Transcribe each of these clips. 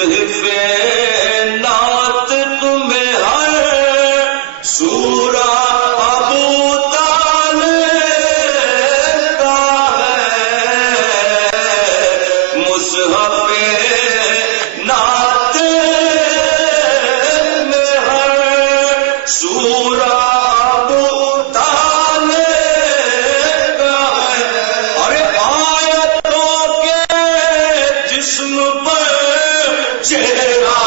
مصحف نعت تمہیں ہر سورہ ابو طالب کا ہے، مصحف نعت میں ہر سورہ ابو طالب کا ہے۔ ارے آیتوں کے جسم پر چہرہ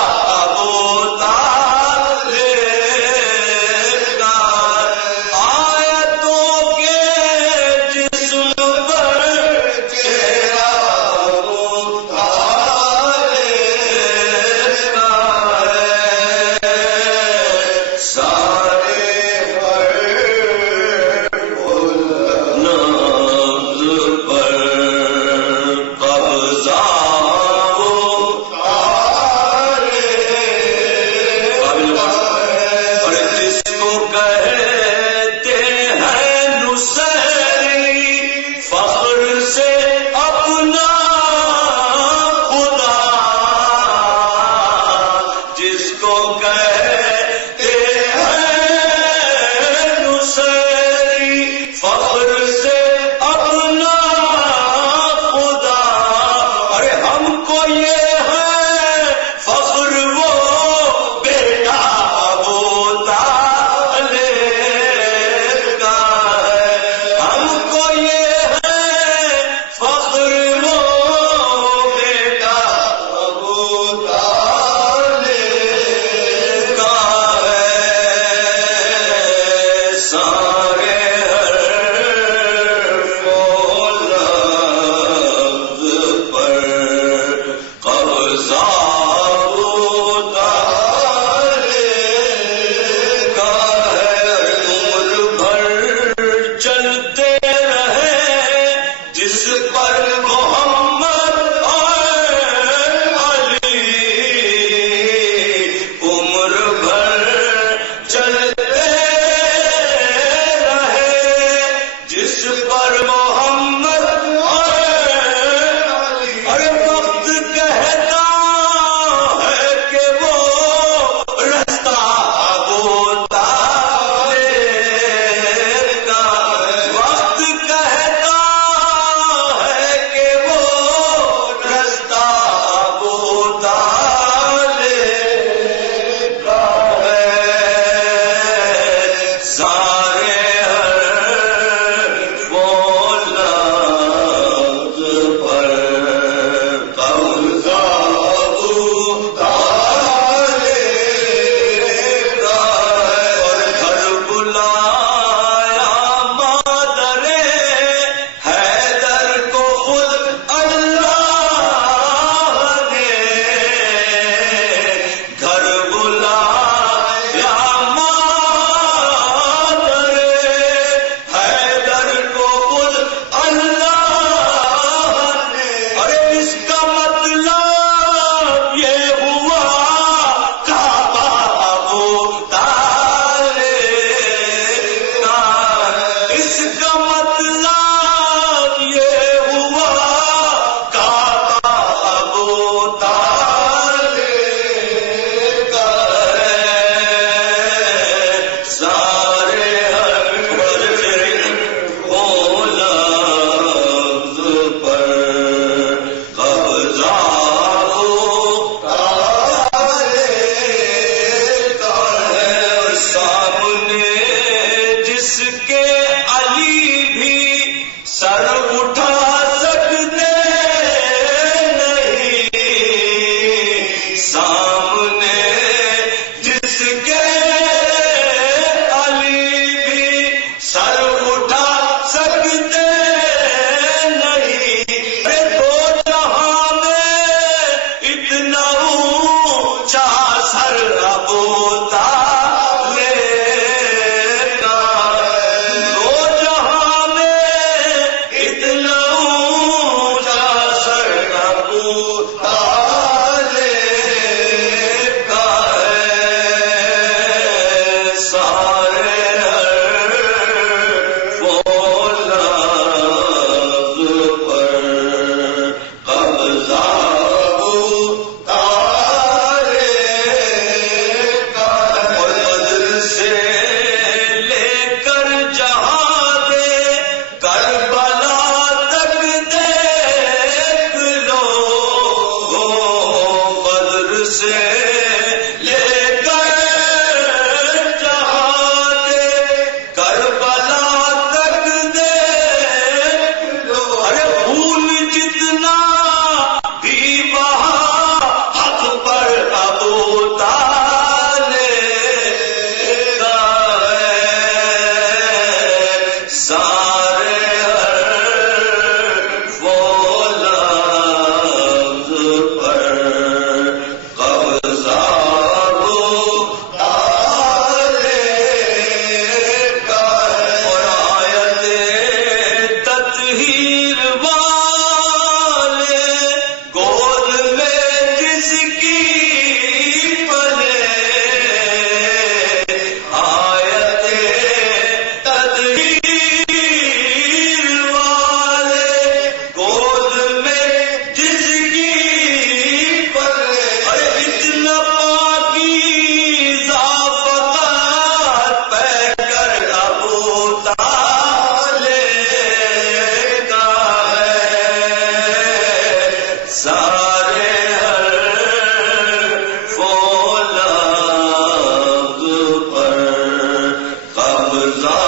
سارے ہر فولاد پر قبضہ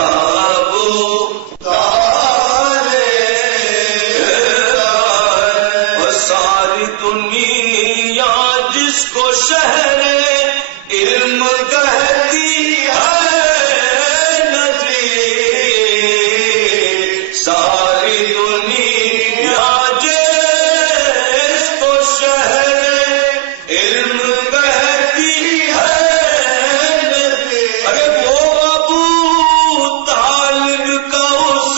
ساری دنیا جس کو شہر علم کہتی ہے نذیر، ساری دنیا جس کو شہر علم کہتی ہے نذیر۔ ارے وہ ابو طالب کا اس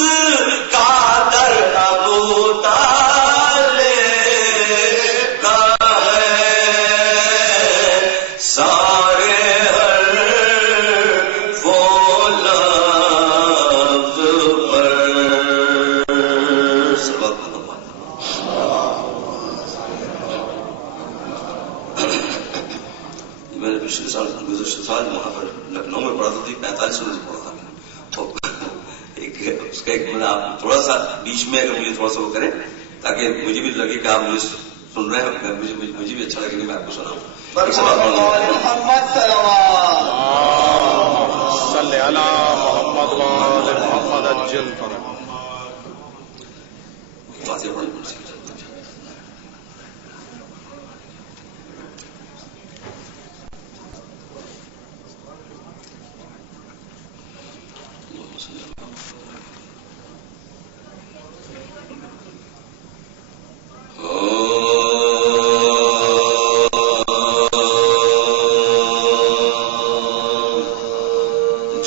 کا در ابو طالب کا ہے، سارے ہر فولاد پر سبق میں نے پچھلے سال گزشتہ سال وہاں پر لکھنؤ میں پڑھا تھا، 45 روز پڑھا تھا تو ایک اس کا ایک میں نے آپ تھوڑا سا بیچ میں اگر مجھے تھوڑا سا وہ کریں تاکہ مجھے بھی لگے کہ آپ مجھے سن رہے ہیں، مجھے بھی اچھا لگے کہ میں آپ کو سناؤں۔ محمد صلی علی محمد وآل محمد اجل فرح۔ فاتحہ پڑھ لیں۔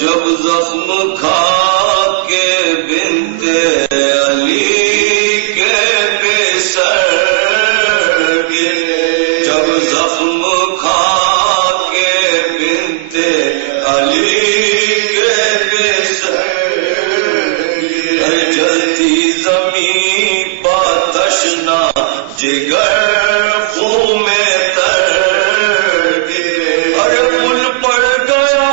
جب زخم کھا کے بنت علی کے بے سر گرے، جب زخم کھا کے بنت علی کے بے سر گرے، جلتی زمین پر تشنا جگر خون میں تر گرے، ارے پل پڑ گیا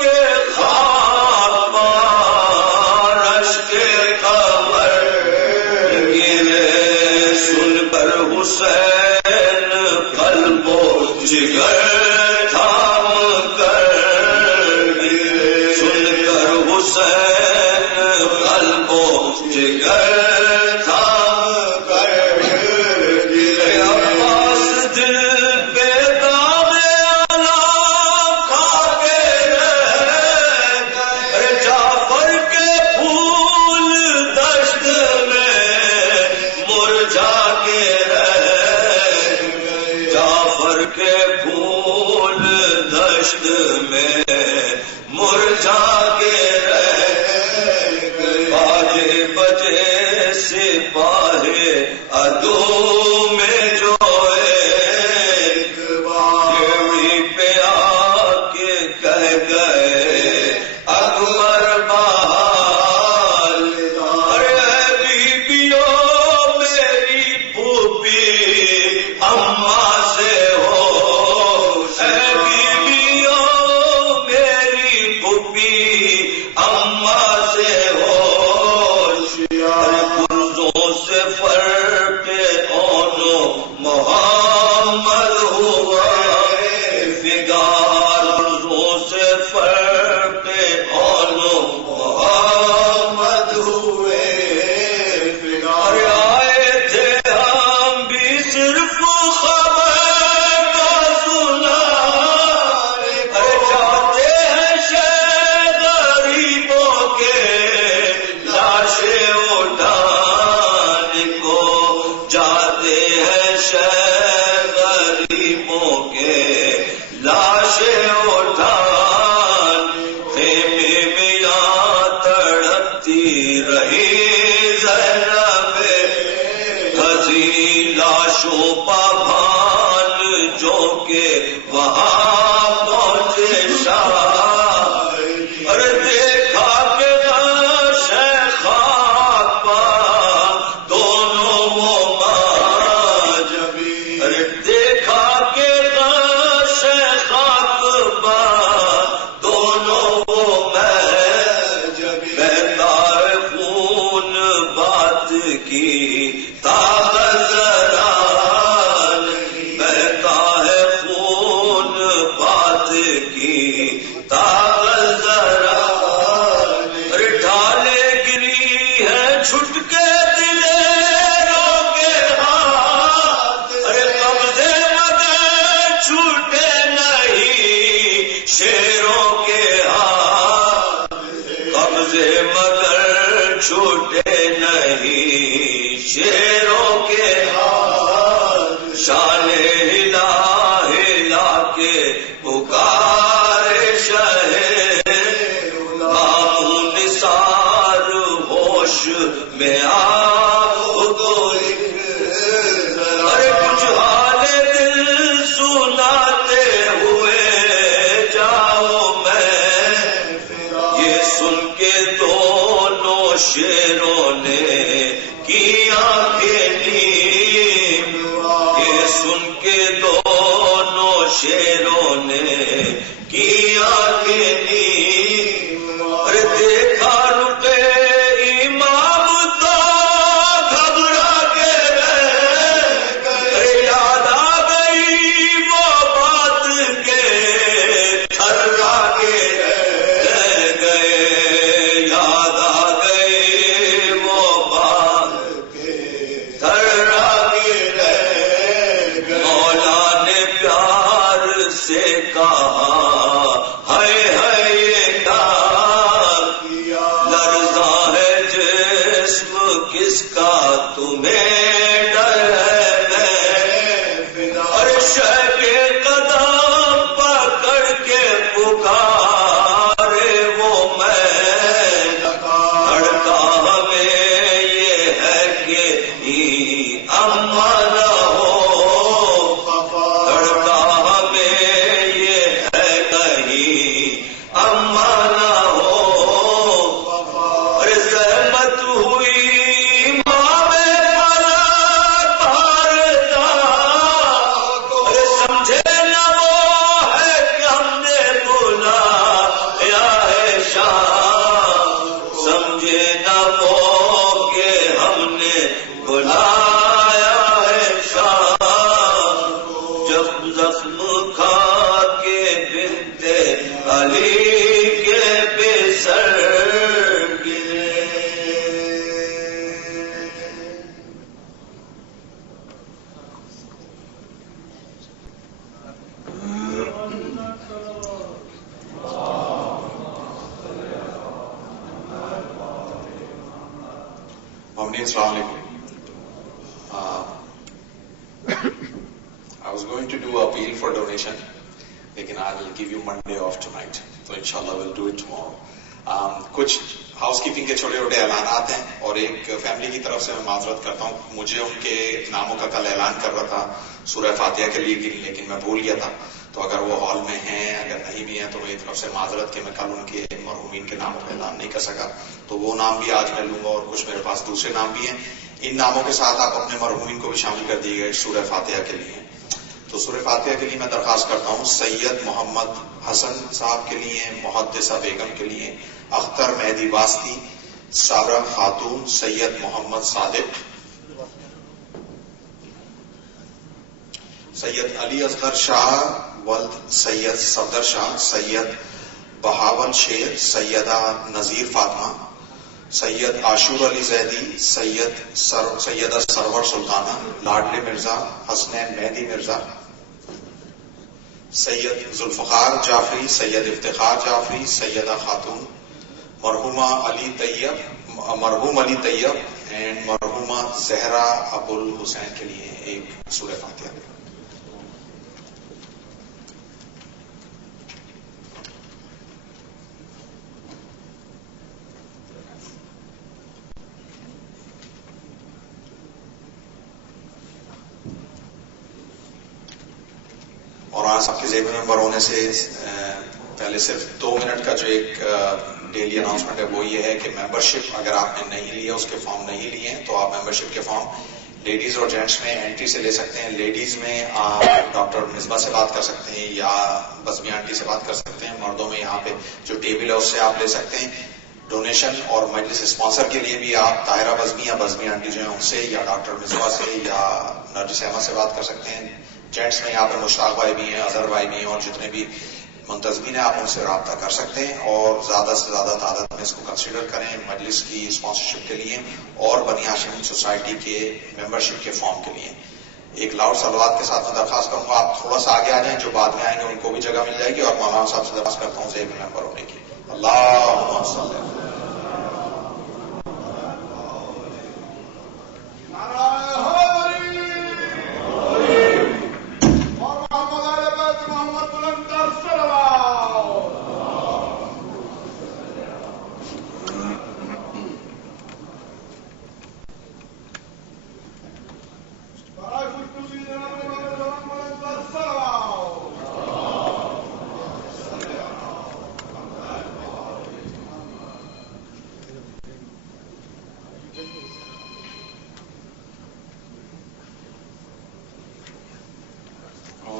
کہ خاک پر رشک قبر گرے، سن کر حسین قلب و جگر تھام کر گرے، سن کر حسین قلب و جگر تھام کر گرے، عباس دل پہ داغ علام کھا کے رہ گئے، جعفر کے پھول دشت میں مرجھا کے رہ گئے، جعفر کے پھول دشت میں مرجھا کے رہ گئے، باجے بجے سپاہی عدو میں جو ایک باری پہ آ کے کہہ گئے اکبر بحال، ارے بیبیوں میری پھوپھی اماں سے ہو، اے بیبیوں میری پھوپھی اماں سے ہو، ارے پرزوں سے فرق اونو محمد ہوا فگار، پرزوں سے فرق اونو محمد ہوئے فگار، آئے تھے ہم بھی صرف خبر کا سنا، جاتے ہیں شہ غریبوں کے لاشیں اٹھانے کو، جاتے ہیں شہ غریبوں کے لاشیں اٹھانے، خیمے میں یہاں تڑپتی رہی زینب حزین، لاشوں پا بھان جو کہ وہاں پہنچے شاہ، ارے دیکھا کہ نعش خاک پر دونوں وہ ماں جبی، ارے دیکھا کہ نعش خاک پر دونوں وہ میں جبی، بہتا ہے خون بات کی طاقت ذرا شان ہلا ہلا کے پکارے شہ مامون نثار ہوش میں آپ کو ارے کچھ حال دل سناتے ہوئے جاؤ میں یہ سن کے دونوں شیروں نے کیا کہ نیم یہ سن کے دونوں شیروں نے کیا کہ نیم ارے دیکھا رکے امام تو گھبرا کے رہ گئے یاد آ گئی وہ بات کے تھرا کے رہ گئے یاد آ گئی وہ بات تھرا کے رہ گئے مولا نے پیار سے کہا ہے یہ کیا لرزاں ہے جسم کس کا تمہیں ڈر ہے اور شہ کے قدم پکڑ کے پکارے وہ میں دھڑکا ہمیں یہ ہے کہ اما نہ ہو دھڑکا ہمیں یہ ہے کہیں اما نہ ہو ارے زحمت ہوئی ماں میں پارتا ارے سمجھے نہ وہ ہے کہ ہم نے بلایا ہے شام سمجھے نہ وہ کہ ہم نے بلایا ہے شام جب زخم کھا کے بنتے علی کے بسر گرے Momni, Assalamu alaikum. I was going to do an appeal for donation, lekin I will give you Monday off tonight. So inshallah we'll do it tomorrow. کچھ ہاؤس کیپنگ کے چھوٹے چھوٹے اعلانات ہیں اور ایک فیملی کی طرف سے میں معذرت کرتا ہوں. مجھے ان کے ناموں کا کل اعلان کر رہا تھا سورہ فاتحہ کے لیے لیکن میں بھول گیا تھا. تو اگر وہ ہال میں ہیں اگر نہیں بھی ہیں تو میری طرف سے معذرت کہ میں کل ان کے مرحومین کے ناموں کا اعلان نہیں کر سکا. تو وہ نام بھی آج میں لوں گا اور کچھ میرے پاس دوسرے نام بھی ہیں. ان ناموں کے ساتھ آپ اپنے مرحومین کو بھی شامل کر دیے گئے سورہ فاتحہ کے لیے. تو سورہ فاتحہ کے لیے میں درخواست کرتا ہوں سید محمد حسن صاحب کے لیے, محدثہ بیگم کے لیے, اختر مہدی واسطی, سابرہ خاتون, سید محمد صادق, سید علی اصغر شاہ ولد سید صفدر شاہ, سید بہاول شیر, سیدہ نذیر فاطمہ, سید عاشور علی زیدی, سیدہ سرور سلطانہ, لاڈلے مرزا حسنین مہدی مرزا, سید ذوالفقار جعفری, سید افتخار جعفری, سیدہ خاتون, مرحوم علی طیب اینڈ مرحومہ زہرا ابو الحسین کے لیے ایک سورہ فاتحہ. اور آج آپ کے ذیل ممبر ہونے سے پہلے صرف 2 منٹ کا جو ایک ڈیلی اناؤنسمنٹ ہے وہ یہ ہے کہ ممبرشپ اگر آپ نے نہیں لیا, اس کے فارم نہیں لیے ہیں, تو آپ ممبرشپ کے فارم لیڈیز اور جینٹس میں انٹری سے لے سکتے ہیں. لیڈیز میں آپ ڈاکٹر مصباح سے بات کر سکتے ہیں یا بزمی آنٹی سے بات کر سکتے ہیں. مردوں میں یہاں پہ جو ٹیبل ہے اس سے آپ لے سکتے ہیں. ڈونیشن اور مجلس اسپانسر کے لیے بھی آپ طاہرہ بزمی یا بزمی آنٹی جو ہیں ان سے یا ڈاکٹر مصباح سے یا نرجس احمد سے بات کر سکتے ہیں. جینٹس میں یہاں پہ مشتاق بھائی بھی ہیں, اظہر بھائی بھی ہیں, اور جتنے بھی منتظمین ہیں آپ ان سے رابطہ کر سکتے ہیں. اور زیادہ سے زیادہ تعداد میں اس کو کنسیڈر کریں مجلس کی اسپانسرشپ کے لیے اور بنی ہاشم سوسائٹی کے ممبرشپ کے فارم کے لیے. ایک لاؤڈ سلوات کے ساتھ میں درخواست کروں گا آپ تھوڑا سا آگے آ جائیں, جو بعد میں آئیں گے ان کو بھی جگہ مل جائے گی. اور مولانا صاحب سے درخواست کرتا ہوں ذیل ممبر ہونے کی. اللہم صلی اللہ. نعرہ حیدری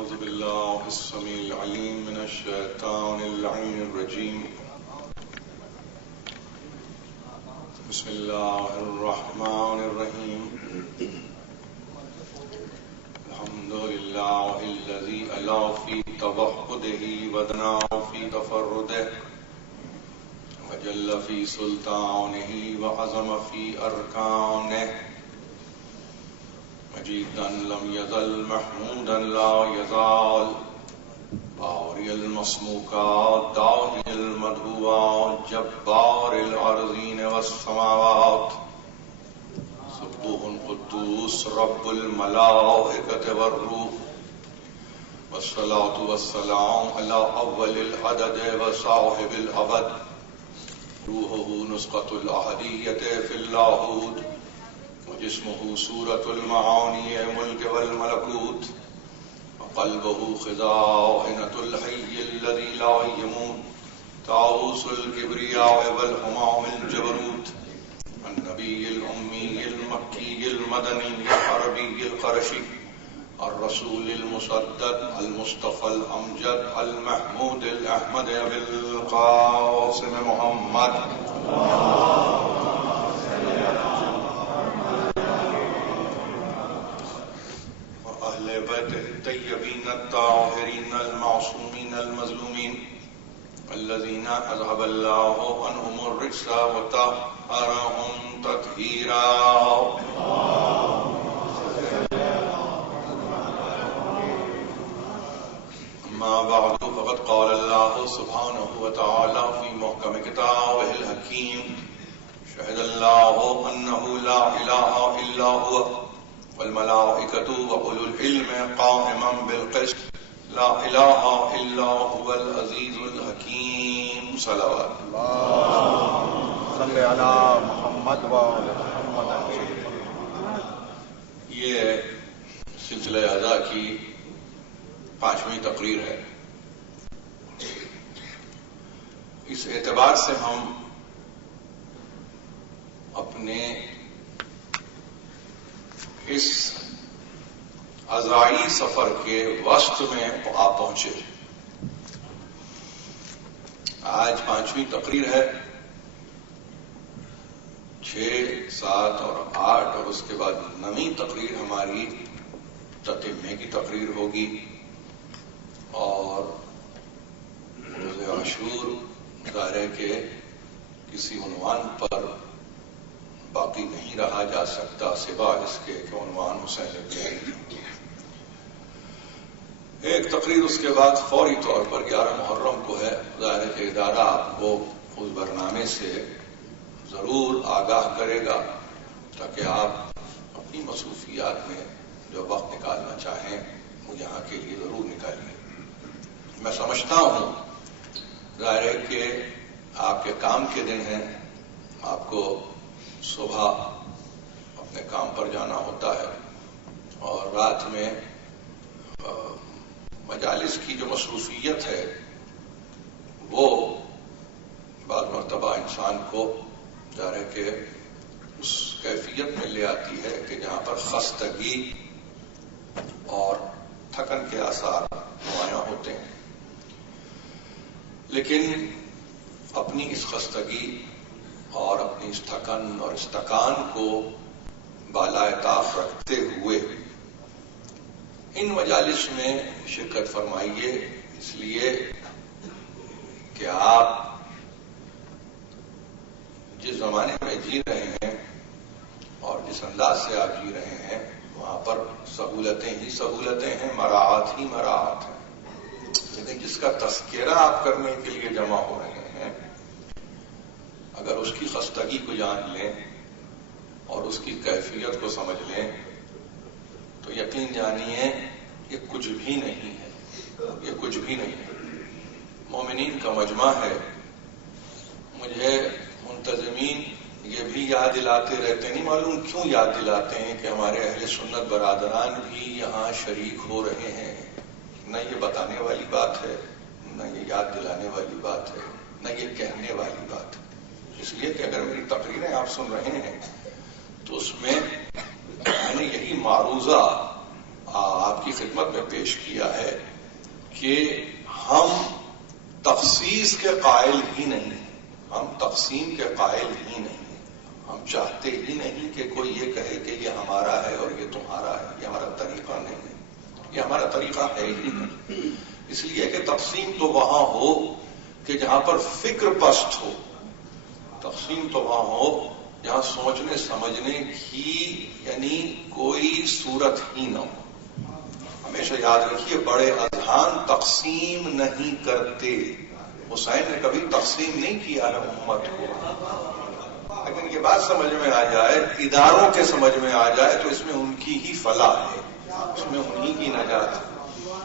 أعوذ بالله السميع العليم من الشيطان اللعين الرجيم بسم الله الرحمن الرحيم الحمد لله الذي ألا في توحده ودنا في تفرده وجل في سلطانه وعظم في أركانه مجيدا لم يزل محمودا لا يزال باري المسموكات داعي المدعوات جبار الأرضين والسماوات سبوح قدوس رب الملائكة والروح والصلاة والسلام على أول العدد وصاحب الأبد روحه نسخة الأحدية في اللاهوت وجسمه سورة المعاني ملك والملكوت وقلبه خزائنة الحي الذي لا يموت طاووس الكبرياء والهمام الجبروت النبي الأمي المكي المدني العربي القرشي الرسول المسدد المصطفى الأمجد المحمود الأحمد أبي القاسم محمد وأهل بيته الطيبين الطاهرين المعصومين المظلومين الذين أذهب الله عنهم الرجس وطهرهم تطهيرا. أما بعد فقد قال الله سبحانه وتعالى في محكم كتابه الحكيم شهد الله أنه لا إله إلا هو والملائكة وأولو العلم قائما بالقسط لا إله إلا هو العزيز الحكيم. صلوات صلی علی محمد وآل محمد. یہ سلسلہ ادا کی 5ویں تقریر ہے. اس اعتبار سے ہم اپنے اس عزائی سفر کے وسط میں آپ پہنچے. آج 5ویں تقریر ہے. 6, 7 اور 8 اور اس کے بعد 9ویں تقریر ہماری تتمے کی تقریر ہوگی اور روز عاشور ظاہر ہے کہ کسی عنوان پر باقی نہیں رہا جا سکتا سوائے اس کے کہ عنوان حسین ابن علی. ایک تقریر اس کے بعد فوری طور پر 11 محرم کو ہے. ظاہر ہے کہ ادارہ آپ کو اس برنامے سے ضرور آگاہ کرے گا تاکہ آپ اپنی مصروفیات میں جو وقت نکالنا چاہیں وہ یہاں کے لیے ضرور نکالیے. میں سمجھتا ہوں ظاہر ہے کہ آپ کے کام کے دن ہیں. آپ کو صبح اپنے کام پر جانا ہوتا ہے اور رات میں مجالس کی جو مصروفیت ہے وہ بعض مرتبہ انسان کو ظاہر ہے کہ اس کیفیت میں لے آتی ہے کہ جہاں پر خستگی اور تھکن کے آثار نمایاں ہوتے ہیں. لیکن اپنی اس خستگی اور اپنی اس تھکن اور اس تکان کو بالائے طاق رکھتے ہوئے ان مجالس میں شرکت فرمائیے. اس لیے کہ آپ جس زمانے میں جی رہے ہیں اور جس انداز سے آپ جی رہے ہیں وہاں پر سہولتیں ہی سہولتیں ہیں، مراعات ہی مراعات ہیں. لیکن جس کا تذکرہ آپ کرنے کے لیے جمع ہو رہے ہیں اگر اس کی خستگی کو جان لیں اور اس کی کیفیت کو سمجھ لیں تو یقین جانیے یہ کچھ بھی نہیں ہے. یہ کچھ بھی نہیں ہے. مومنین کا مجمع ہے. مجھے منتظمین یہ بھی یاد دلاتے رہتے ہیں، نہیں معلوم کیوں یاد دلاتے ہیں کہ ہمارے اہل سنت برادران بھی یہاں شریک ہو رہے ہیں. نہ یہ بتانے والی بات ہے، نہ یہ یاد دلانے والی بات ہے، نہ یہ کہنے والی بات ہے. اس لیے کہ اگر میری تقریریں آپ سن رہے ہیں تو اس میں نے یہی معروضہ آپ کی خدمت میں پیش کیا ہے کہ ہم تخصیص کے قائل ہی نہیں ہیں، ہم تقسیم کے قائل ہی نہیں ہیں، ہم چاہتے ہی نہیں کہ کوئی یہ کہے کہ یہ ہمارا ہے اور یہ تمہارا ہے، یہ ہمارا طریقہ نہیں ہے، یہ ہمارا طریقہ ہے ہی نہیں۔ اس لیے کہ تقسیم تو وہاں ہو کہ جہاں پر فکر پست ہو، تقسیم تو وہاں ہو جہاں سوچنے سمجھنے کی یعنی کوئی صورت ہی نہ ہو۔ ہمیشہ یاد رکھیے بڑے اذہان تقسیم نہیں کرتے، حسین نے کبھی تقسیم نہیں کیا ہے امت کو، لیکن یہ بات سمجھ میں آ جائے، اداروں کے سمجھ میں آ جائے تو اس میں ان کی ہی فلاح ہے، اس میں انہی کی نجات ہے۔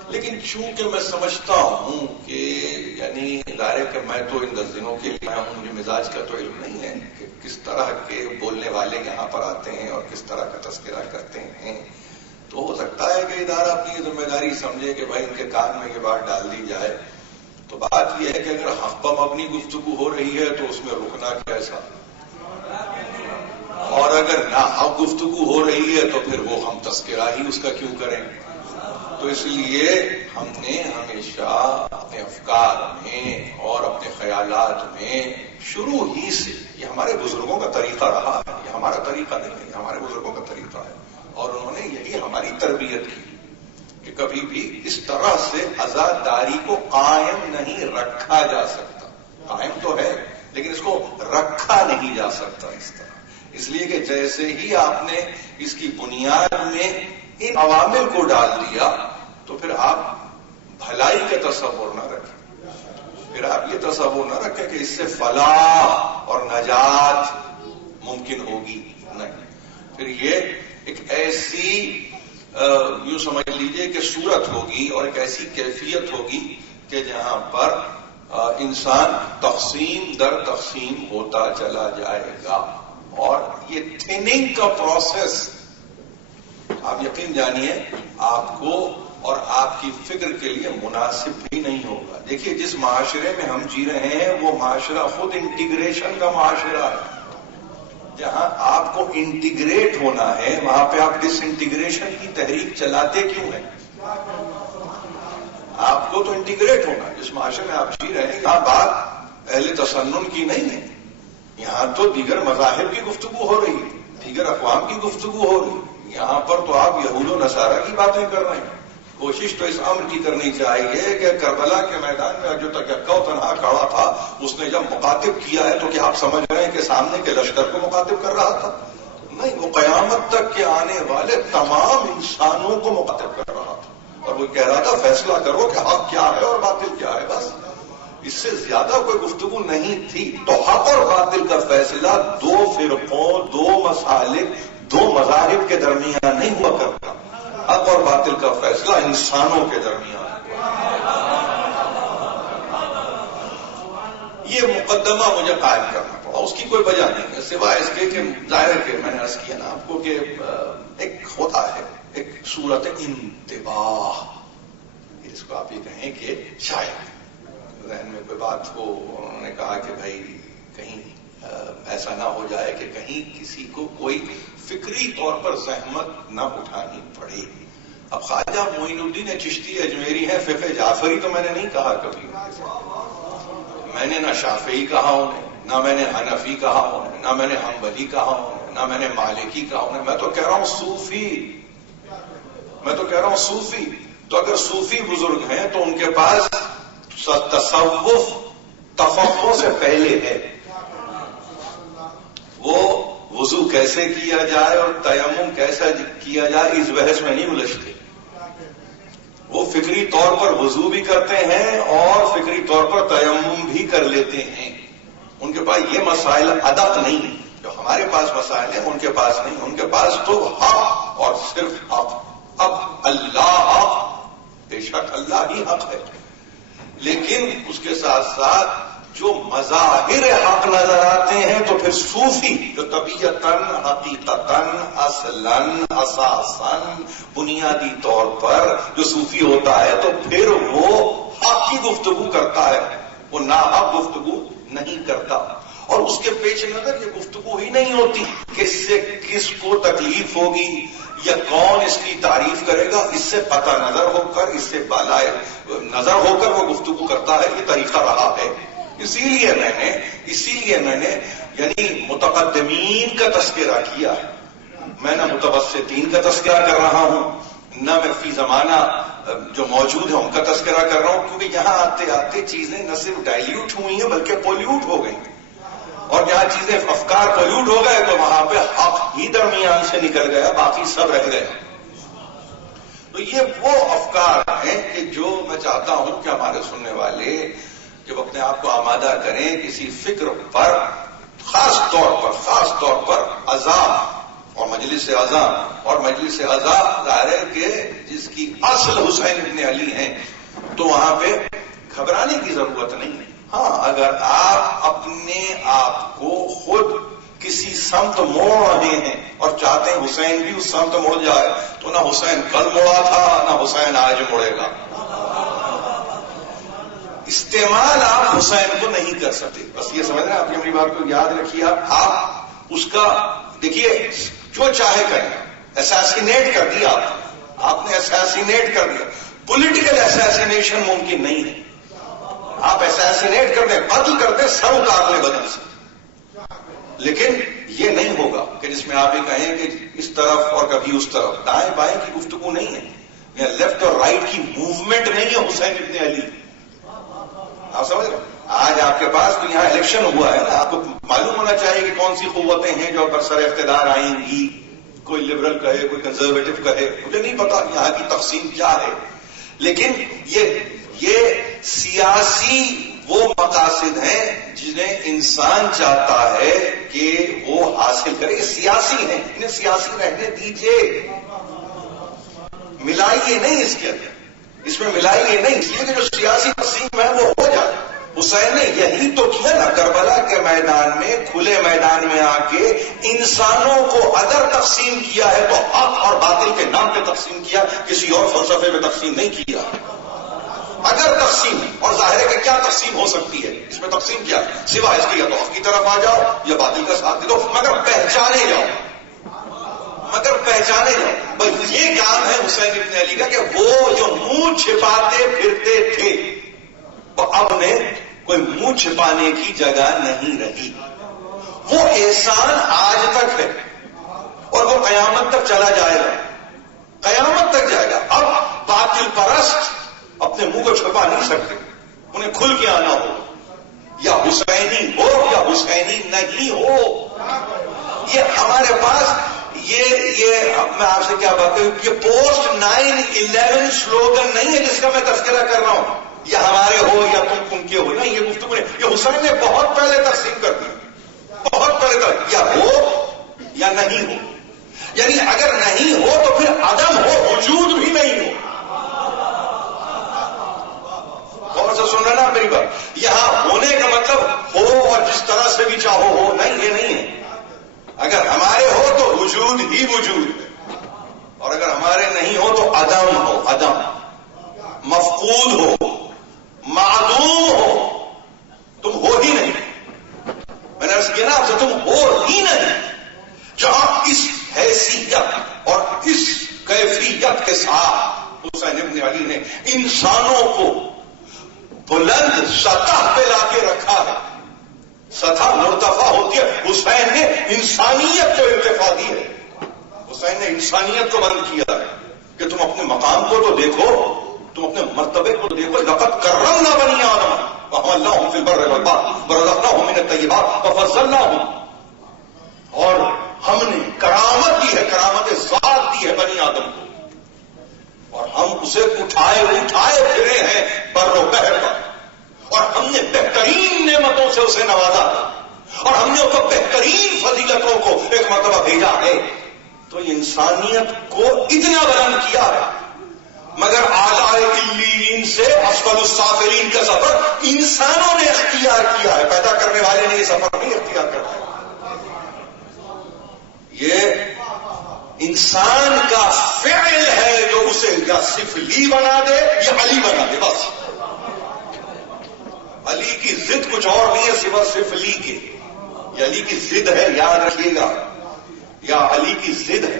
لیکن چونکہ میں سمجھتا ہوں کہ یعنی ظاہر کہ میں تو ان 10 دنوں کے لیے ہوں، مجھے مزاج کا تو علم نہیں ہے کہ کس طرح کے بولنے والے یہاں پر آتے ہیں اور کس طرح کا تذکرہ کرتے ہیں، تو ہو سکتا ہے کہ ادارہ اپنی ذمہ داری سمجھے کہ بھائی ان کے کان میں یہ بات ڈال دی جائے۔ تو بات یہ ہے کہ اگر حق پر مبنی گفتگو ہو رہی ہے تو اس میں رکنا کیسا، اور اگر نہ حق گفتگو ہو رہی ہے تو پھر وہ ہم تذکرہ ہی اس کا کیوں کریں۔ تو اس لیے ہم نے ہمیشہ اپنے افکار میں اور اپنے خیالات میں شروع ہی سے، یہ ہمارے بزرگوں کا طریقہ رہا ہے، یہ ہمارا طریقہ نہیں ہے، یہ ہمارے بزرگوں کا طریقہ ہے، اور انہوں نے یہی ہماری تربیت کی کہ کبھی بھی اس طرح سے عزاداری کو قائم نہیں رکھا جا سکتا۔ قائم تو ہے لیکن اس کو رکھا نہیں جا سکتا اس طرح، اس لیے کہ جیسے ہی آپ نے اس کی بنیاد میں ان عوامل کو ڈال دیا تو پھر آپ بھلائی کا تصور نہ رکھیں، پھر آپ یہ تصور نہ رکھیں کہ اس سے فلاح اور نجات ممکن ہوگی، نہیں، پھر یہ ایک ایسی یوں سمجھ لیجئے کہ صورت ہوگی اور ایک ایسی کیفیت ہوگی کہ جہاں پر انسان تقسیم در تقسیم ہوتا چلا جائے گا، اور یہ تھننگ کا پروسیس آپ یقین جانیے آپ کو اور آپ کی فکر کے لیے مناسب بھی نہیں ہوگا۔ دیکھیے جس معاشرے میں ہم جی رہے ہیں وہ معاشرہ خود انٹیگریشن کا معاشرہ ہے، جہاں آپ کو انٹیگریٹ ہونا ہے وہاں پہ آپ ڈس انٹیگریشن کی تحریک چلاتے کیوں ہیں؟ آپ کو تو انٹیگریٹ ہونا ہے۔ جس معاشرے میں آپ جی رہے ہیں یہاں بات اہل تسنن کی نہیں ہے، یہاں تو دیگر مذاہب کی گفتگو ہو رہی ہے، دیگر اقوام کی گفتگو ہو رہی ہے، یہاں پر تو آپ یہود و نصارہ کی باتیں کر رہے ہیں۔ کوشش تو اس امر کی کرنی چاہیے کہ کربلا کے میدان میں جو تک یکا تنہا کھڑا تھا اس نے جب مخاطب کیا ہے تو کیا آپ سمجھ رہے ہیں کہ سامنے کے لشکر کو مخاطب کر رہا تھا؟ نہیں، وہ قیامت تک کے آنے والے تمام انسانوں کو مخاطب کر رہا تھا، اور وہ کہہ رہا تھا فیصلہ کرو کہ حق کیا ہے اور باطل کیا ہے، بس اس سے زیادہ کوئی گفتگو نہیں تھی۔ تو حق اور باطل کا فیصلہ دو فرقوں، دو مسالک، دو مذاہب کے درمیان نہیں ہوا کرتا، حق اور باطل کا فیصلہ انسانوں کے درمیان۔ یہ مقدمہ مجھے قائم کرنا پڑا، اس کی کوئی وجہ نہیں ہے سوائے اس کے کہ ظاہر کہ میں نے عرض کیا نا آپ کو کہ ایک ہوتا ہے ایک صورت انتباہ، اس کو آپ یہ کہیں کہ شاید ذہن میں کوئی بات ہو، انہوں نے کہا کہ بھائی کہیں ایسا نہ ہو جائے کہ کہیں کسی کو کوئی فکری طور پر زحمت نہ اٹھانی پڑے۔ اب خواجہ معین الدین چشتی اجمیری ہیں، فقہ جعفری تو میں نے نہیں کہا کبھی ان کے ساتھ، میں نے نہ شافعی کہا انہیں، نہ میں نے حنفی کہا انہیں، نہ میں نے حنبلی کہا انہیں، نہ میں نے مالکی کہا انہیں، میں تو کہہ رہا ہوں صوفی، میں تو کہہ رہا ہوں صوفی۔ تو اگر صوفی بزرگ ہیں تو ان کے پاس تصوف تفقہ سے پہلے ہے، وہ وضو کیسے کیا جائے اور تیمم کیسا کیا جائے اس بحث میں نہیں الجھتے، وہ فکری طور پر وضو بھی کرتے ہیں اور فکری طور پر تیمم بھی کر لیتے ہیں، ان کے پاس یہ مسائل ادق نہیں ہے جو ہمارے پاس مسائل ہیں، ان کے پاس نہیں، ان کے پاس تو حق اور صرف حق۔ اب اللہ حق، بے شک اللہ ہی حق ہے، لیکن اس کے ساتھ ساتھ جو مظاہر حق نظر آتے ہیں تو پھر صوفی جو طبیعتاً حقیقتاً اصلاً اساساً بنیادی طور پر جو صوفی ہوتا ہے تو پھر وہ حق کی گفتگو کرتا ہے، وہ ناحق گفتگو نہیں کرتا، اور اس کے پیش نظر یہ گفتگو ہی نہیں ہوتی کہ اس سے کس کو تکلیف ہوگی یا کون اس کی تعریف کرے گا، اس سے قطع نظر ہو کر، اس سے بالا نظر ہو کر وہ گفتگو کرتا ہے. یہ طریقہ رہا ہے. اسی لیے میں نے یعنی متقدمین کا تذکرہ کیا ہے. میں نہ متوسطین کا تذکرہ کر رہا ہوں، نہ میں فی زمانہ جو موجود ہیں ان کا تذکرہ کر رہا ہوں، کیونکہ یہاں آتے آتے چیزیں نہ صرف ڈائلیوٹ ہوئی ہیں بلکہ پولیوٹ ہو گئی. اور جہاں چیزیں افکار پولیوٹ ہو گئے تو وہاں پہ حق ہی درمیان سے نکل گیا، باقی سب رہ گئے. تو یہ وہ افکار ہیں کہ جو میں چاہتا ہوں کہ ہمارے سننے والے جب اپنے آپ کو آمادہ کریں کسی فکر پر، خاص طور پر عذاب اور مجلس اعظم اور مجلس اعظم ظاہر ہے کہ جس کی اصل حسین ابن علی ہیں، تو وہاں پہ گھبرانے کی ضرورت نہیں ہے. ہاں، اگر آپ اپنے آپ کو خود کسی سمت موڑ رہے ہیں اور چاہتے ہیں حسین بھی اس سمت مڑ جائے، تو نہ حسین کل مڑا تھا نہ حسین آج مڑے گا. استعمال آپ حسین کو نہیں کر سکتے. بس یہ سمجھ رہے ہیں، آپ اپنی بات کو یاد رکھیے. آپ اس کا دیکھیے جو چاہے کریں. اسیسینیٹ کر دیا آپ نے اسیسینیٹ کر دیا. پولیٹیکل اسیسینیشن ممکن نہیں ہے. آپ اسیسینیٹ کر دیں، قتل کر دیں، سر اتار لیں بدن سے، لیکن یہ نہیں ہوگا کہ جس میں آپ یہ کہیں کہ اس طرف اور کبھی اس طرف. دائیں بائیں کی گفتگو نہیں ہے، یا لیفٹ اور رائٹ کی موومنٹ نہیں ہے حسین ابن علی. آپ سمجھ رہے ہیں؟ آج آپ کے پاس تو یہاں الیکشن ہوا ہے نا، آپ کو معلوم ہونا چاہیے کہ کون سی قوتیں ہیں جو برسر اقتدار آئیں گی. کوئی لبرل کہے، کوئی کنزرویٹو کہے، مجھے نہیں پتا یہاں کی تقسیم کیا ہے، لیکن یہ سیاسی وہ مقاصد ہیں جنہیں انسان چاہتا ہے کہ وہ حاصل کرے. یہ سیاسی ہیں، انہیں سیاسی رہنے دیجیے. ملائیے نہیں اس کے اندر، اس میں ملائیے نہیں، اس لیے کہ جو سیاسی تقسیم ہے وہ ہو جائے. حسین نے یہی تو کیا نا کربلا کے میدان میں، کھلے میدان میں آ کے انسانوں کو اگر تقسیم کیا ہے تو حق اور باطل کے نام پہ تقسیم کیا، کسی اور فلسفے پہ تقسیم نہیں کیا. اگر تقسیم ہے، اور ظاہر ہے کہ کیا تقسیم ہو سکتی ہے، اس میں تقسیم کیا سوا اس کے یا تو حق کی طرف آ جاؤ یا باطل کا ساتھ دے دو، مگر پہچانے جاؤ. بس یہ کام ہے حسین ابن علی کا کہ وہ جو منہ چھپاتے پھرتے تھے اب نے کوئی منہ چھپانے کی جگہ نہیں رہی. وہ احسان آج تک ہے اور وہ قیامت تک چلا جائے گا، قیامت تک جائے گا. اب باطل پرست اپنے منہ کو چھپا نہیں سکتے، انہیں کھل کے آنا ہو، یا حسینی ہو یا حسینی نہیں ہو. یہ ہمارے پاس یہ میں آپ سے کیا بات کروں، یہ پوسٹ 9/11 سلوگن نہیں ہے جس کا میں تذکرہ کر رہا ہوں، یہ ہمارے ہو یا تم ان کے ہو، نہیں، یہ گفتگو نہیں. یہ حسین نے بہت پہلے تقسیم کر دی، بہت پہلے تک، یا ہو یا نہیں ہو. یعنی اگر نہیں ہو تو پھر عدم ہو، وجود بھی نہیں ہو. اور سے سن رہے نا میری بات، یہاں ہونے کا مطلب ہو اور جس طرح سے بھی چاہو ہو، نہیں، یہ نہیں ہے. اگر ہمارے ہو تو وجود ہی وجود ہے، اور اگر ہمارے نہیں ہو تو عدم ہو، عدم، مفقود ہو، معدوم ہو، تم ہو ہی نہیں. میں نے عرض کیا نا آپ سے، تم ہو ہی نہیں. جہاں اس حیثیت اور اس کیفیت کے ساتھ حسین ابن علی نے انسانوں کو بلند سطح پہ لا کے رکھا ہے. سطح مرتفع ہوتی ہے، حسین نے انسانیت کو ارتفاع دی ہے. حسین نے انسانیت کو بلند کیا ہے کہ تم اپنے مقام کو تو دیکھو، تم اپنے مرتبے کو دیکھو. لقد کرمنا بنی آدم وحملناهم فی البر والبحر ورزقناهم من الطیبات وفضلناهم. اور ہم نے کرامت دی ہے، کرامت ذات دی ہے بنی آدم کو، اور ہم اسے اٹھائے پھرے ہیں بر و بحر پر، اور ہم نے بہترین نعمتوں سے اسے نوازا ہے، اور ہم نے اس کو بہترین فضیلتوں کو ایک مرتبہ بھیجا ہے. تو انسانیت کو اتنا بلند کیا ہے. مگر اعلی علیین سے اسفل السافلین کا سفر انسانوں نے اختیار کیا ہے، پیدا کرنے والے نے یہ سفر نہیں اختیار کرنا. یہ انسان کا فعل ہے جو اسے یا سفلی بنا دے یا علی بنا دے. بس علی کی ضد کچھ اور نہیں ہے سوا سفلی کے. یہ علی کی ضد ہے، یاد رکھیے گا، یا علی کی ضد ہے.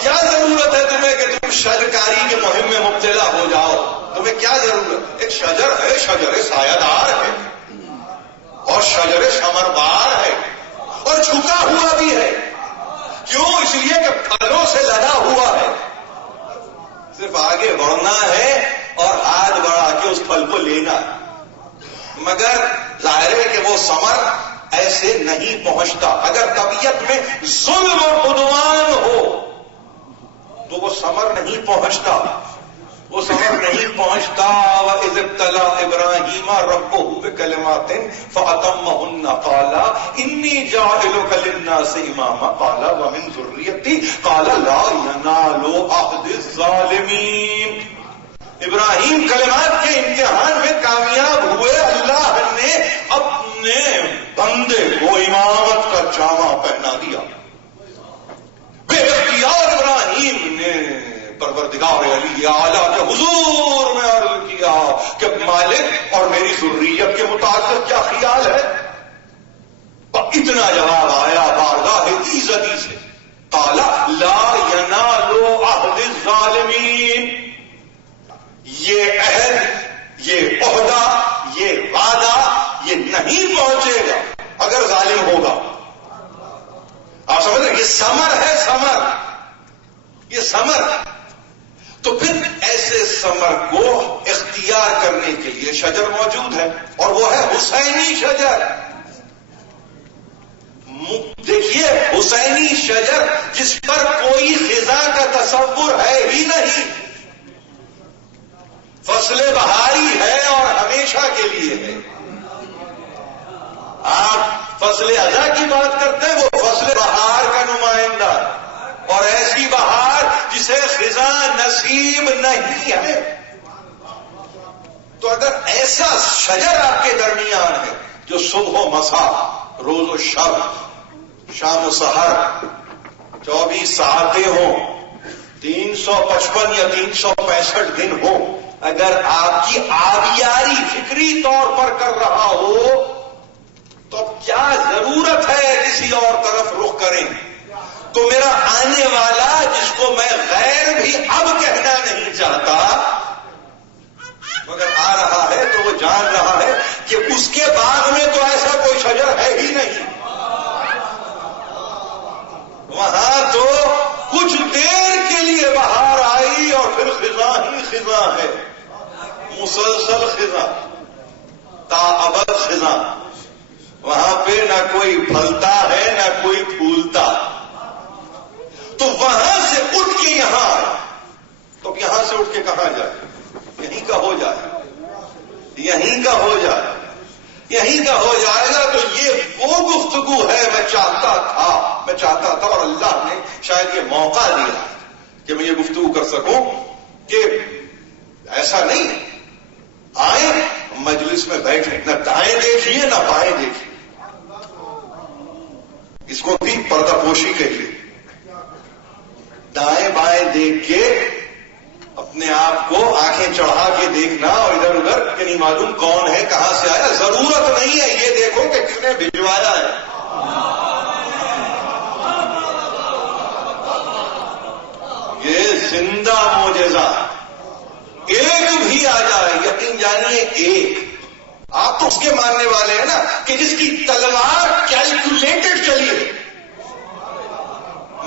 کیا ضرورت ہے تمہیں کہ تم شجرکاری کے مہم میں مبتلا ہو جاؤ؟ تمہیں کیا ضرورت؟ ایک شجر ہے، شجر سایہ دار ہے اور شجر ثمربار ہے اور جھکا ہوا بھی ہے. کیوں؟ اس لیے کہ پھلوں سے لدا ہوا ہے. صرف آگے بڑھنا ہے اور ہاتھ بڑھا کے اس پھل کو لینا. مگر ظاہر ہے کہ وہ ثمر ایسے نہیں پہنچتا. اگر طبیعت میں ظلم اور عدوان ہو تو وہ ثمر نہیں پہنچتا. وہ ثمر نہیں پہنچتا. وَإِذِ ابْتَلَىٰ إِبْرَاهِيمَ رَبُّهُ بِكَلِمَاتٍ فَأَتَمَّهُنَّ قَالَ إِنِّي جَاعِلُكَ لِلنَّاسِ إِمَامًا قَالَ وَمِنْ ذُرِّيَّتِي قَالَ لَا يَنَالُ عَهْدِ الظَّالِمِينَ. ابراہیم کلمات کے امتحان میں کامیاب ہوئے. اللہ نے اپنے بندے کو امامت کا جامہ پہنا دیا. بے اختیار ابراہیم نے پروردگار علی اعلیٰ کے حضور میں عرض کیا کہ مالک اور میری ذریت کے متعلق کیا خیال ہے؟ اتنا جواب آیا بارگاہ عزتی سے. قال لا ینال عہد الظالمین. یہ عہد، یہ عہدہ، یہ وعدہ یہ نہیں پہنچے گا اگر ظالم ہوگا. آپ سمجھ رہے؟ یہ ثمر ہے، ثمر، یہ ثمر. تو پھر ایسے ثمر کو اختیار کرنے کے لیے شجر موجود ہے اور وہ ہے حسینی شجر. دیکھیے حسینی شجر جس پر کوئی خزاں کا تصور ہے ہی نہیں. فصل بہاری ہے اور ہمیشہ کے لیے ہے. آپ فصل ازا کی بات کرتے ہیں، وہ فصل بہار کا نمائندہ اور ایسی بہار جسے خزاں نصیب نہیں ہے. تو اگر ایسا شجر آپ کے درمیان ہے جو صبح و مساء، روز و شب، شام و سحر 24 ساعتیں ہوں، 355 یا 365 دن ہوں، اگر آپ کی آبیاری فکری طور پر کر رہا ہو تو کیا ضرورت ہے کسی اور طرف رخ کریں؟ تو میرا آنے والا جس کو میں غیر بھی اب کہنا نہیں چاہتا مگر آ رہا ہے تو وہ جان رہا ہے کہ اس کے بعد میں تو ایسا کوئی شجر ہے ہی نہیں. وہاں تو کچھ دیر کے لیے بہار آئی اور پھر خزاں ہی خزاں ہے، مسلسل خزاں، تا ابد خزاں. وہاں پہ نہ کوئی پھلتا ہے نہ کوئی پھولتا. تو وہاں سے اٹھ کے یہاں آئے تو یہاں سے اٹھ کے کہاں جائے؟ یہیں کا ہو جائے، یہیں کا ہو جائے، یہیں کا ہو جائے گا. تو یہ وہ گفتگو ہے میں چاہتا تھا اور اللہ نے شاید یہ موقع دیا کہ میں یہ گفتگو کر سکوں. کہ ایسا نہیں آئے مجلس میں بیٹھے، نہ دائیں دیکھیے نہ بائیں دیکھیے. اس کو بھی پردہ پوشی کہیے. دائیں بائیں دیکھ کے اپنے آپ کو آنکھیں چڑھا کے دیکھنا اور ادھر ادھر کہ نہیں معلوم کون ہے، کہاں سے آیا. ضرورت نہیں ہے، یہ دیکھو کہ کس نے بھجوایا ہے. یہ زندہ معجزہ. ایک بھی آ جائے، یقین جانیے ایک. آپ تو اس کے ماننے والے ہیں نا کہ جس کی تلوار کیلکولیٹڈ چلی ہے.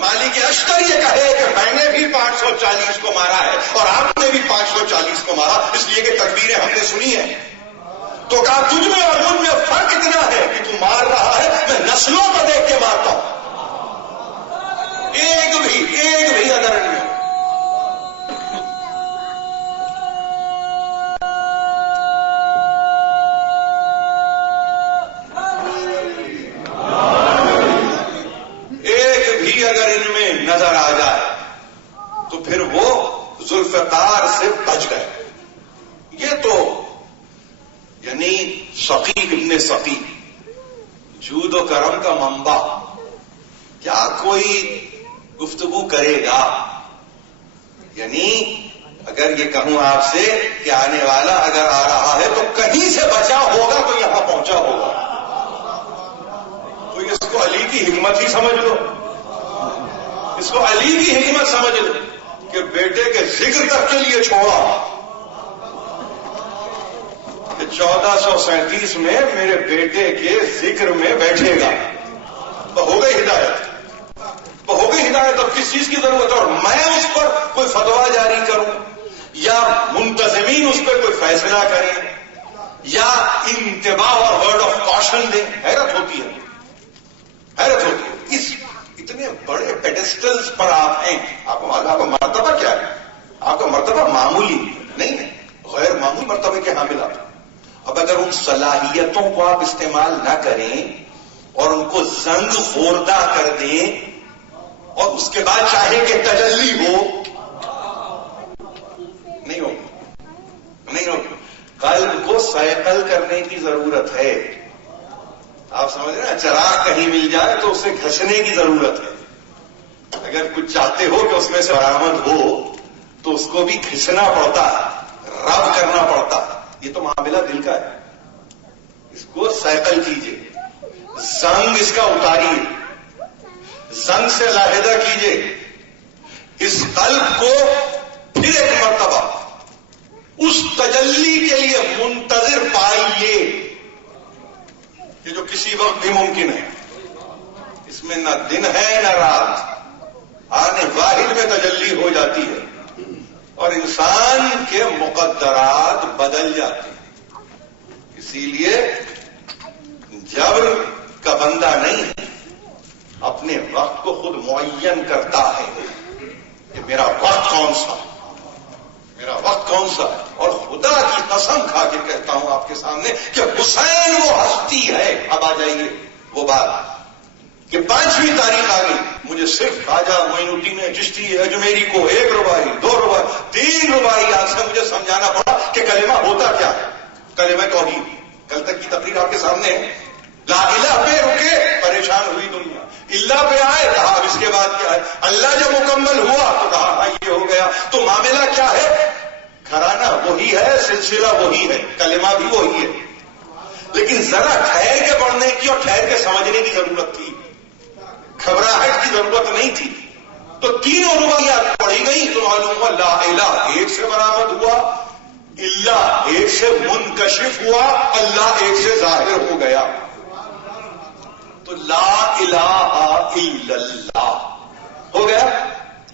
مالک اشتر یہ کہے کہ میں نے بھی 540 کو مارا ہے اور آپ نے بھی 540 کو مارا، اس لیے کہ تکبیریں ہم نے سنی ہیں. تو کہا تجھ میں اور مجھ میں فرق اتنا ہے کہ تو مار رہا ہے، میں نسلوں کو دیکھ کے مارتا ہوں. ایک بھی اگر نہیں. اگر ان میں نظر آ جائے تو پھر وہ ذوالفقار سے بچ گئے. یہ تو یعنی شقیق ابن شقیق، جود و کرم کا منبع. کیا کوئی گفتگو کرے گا؟ یعنی اگر یہ کہوں آپ سے کہ آنے والا اگر آ رہا ہے تو کہیں سے بچا ہوگا تو یہاں پہنچا ہوگا. تو اس کو علی کی حکمت ہی سمجھ لو، اس کو علی کی حکمت سمجھ لو کہ بیٹے کے ذکر تک کے لیے چھوڑا کہ 1437 میں میرے بیٹے کے ذکر میں بیٹھے گا. تو ہو گئی ہدایت. اب کس چیز کی ضرورت ہے؟ اور میں اس پر کوئی فتوا جاری کروں یا منتظمین اس پہ کوئی فیصلہ کریں یا انتباہ اور ورڈ آف کاشن دیں. حیرت ہوتی ہے. اس اتنے بڑے پیڈسٹلز پر آپ ہیں. آپ کا مرتبہ کیا ہے؟ آپ کا مرتبہ معمولی نہیں ہے، غیر معمولی مرتبے کے حامل آپ. اب اگر ان صلاحیتوں کو آپ استعمال نہ کریں اور ان کو زنگ خوردہ کر دیں اور اس کے بعد چاہے کہ تجلی ہو، نہیں ہوگی. قلب کو سائیکل کرنے کی ضرورت ہے. آپ سمجھ رہے ہیں؟ چراغ کہیں مل جائے تو اسے گھسنے کی ضرورت ہے. اگر کچھ چاہتے ہو کہ اس میں سے برآمد ہو تو اس کو بھی گھسنا پڑتا ہے، رب کرنا پڑتا ہے. یہ تو معاملہ دل کا ہے. اس کو سائیکل کیجئے، زنگ اس کا اتاریے، زنگ سے علیحدہ کیجئے. اس قلب کو پھر ایک مرتبہ اس تجلی کے لیے منتظر پائیے کہ جو کسی وقت بھی ممکن ہے. اس میں نہ دن ہے نہ رات، آنے واحد میں تجلی ہو جاتی ہے اور انسان کے مقدرات بدل جاتے ہیں. اسی لیے جبر کا بندہ نہیں ہے، اپنے وقت کو خود معین کرتا ہے کہ میرا وقت کون سا ہے. اور خدا کی قسم کھا کے کہتا ہوں آپ کے سامنے کہ حسین وہ ہستی ہے. اب آ جائیے وہ بات کہ 5ویں تاریخ آ گئی. مجھے صرف خواجہ معین الدین چشتی اجمیری کو 1 روپائی 2 روپائی 3 روپائی آج سے مجھے سمجھانا پڑا کہ کلمہ ہوتا کیا ہے. کلمہ توحید کل تک کی تقریر آپ کے سامنے ہے. لا الہ پہ رکے پریشان ہوئی دنیا، اللہ پہ آئے کہا اب اس کے بعد کیا ہے. اللہ جب مکمل ہوا تو کہا ہاں یہ ہو گیا. تو معاملہ کیا ہے؟ گھرانہ وہی ہے، سلسلہ وہی ہے، کلمہ بھی وہی ہے، لیکن ذرا ٹھہر کے پڑھنے کی اور ٹھہر کے سمجھنے کی ضرورت تھی، گھبراہٹ کی ضرورت نہیں تھی. تو 3 روایات پڑھی گئی تو معلوم ہوا لا الہ 1 سے برآمد ہوا، اللہ 1 سے منکشف ہوا، اللہ 1 سے ظاہر ہو گیا. تو لا الہ الا اللہ ہو گیا.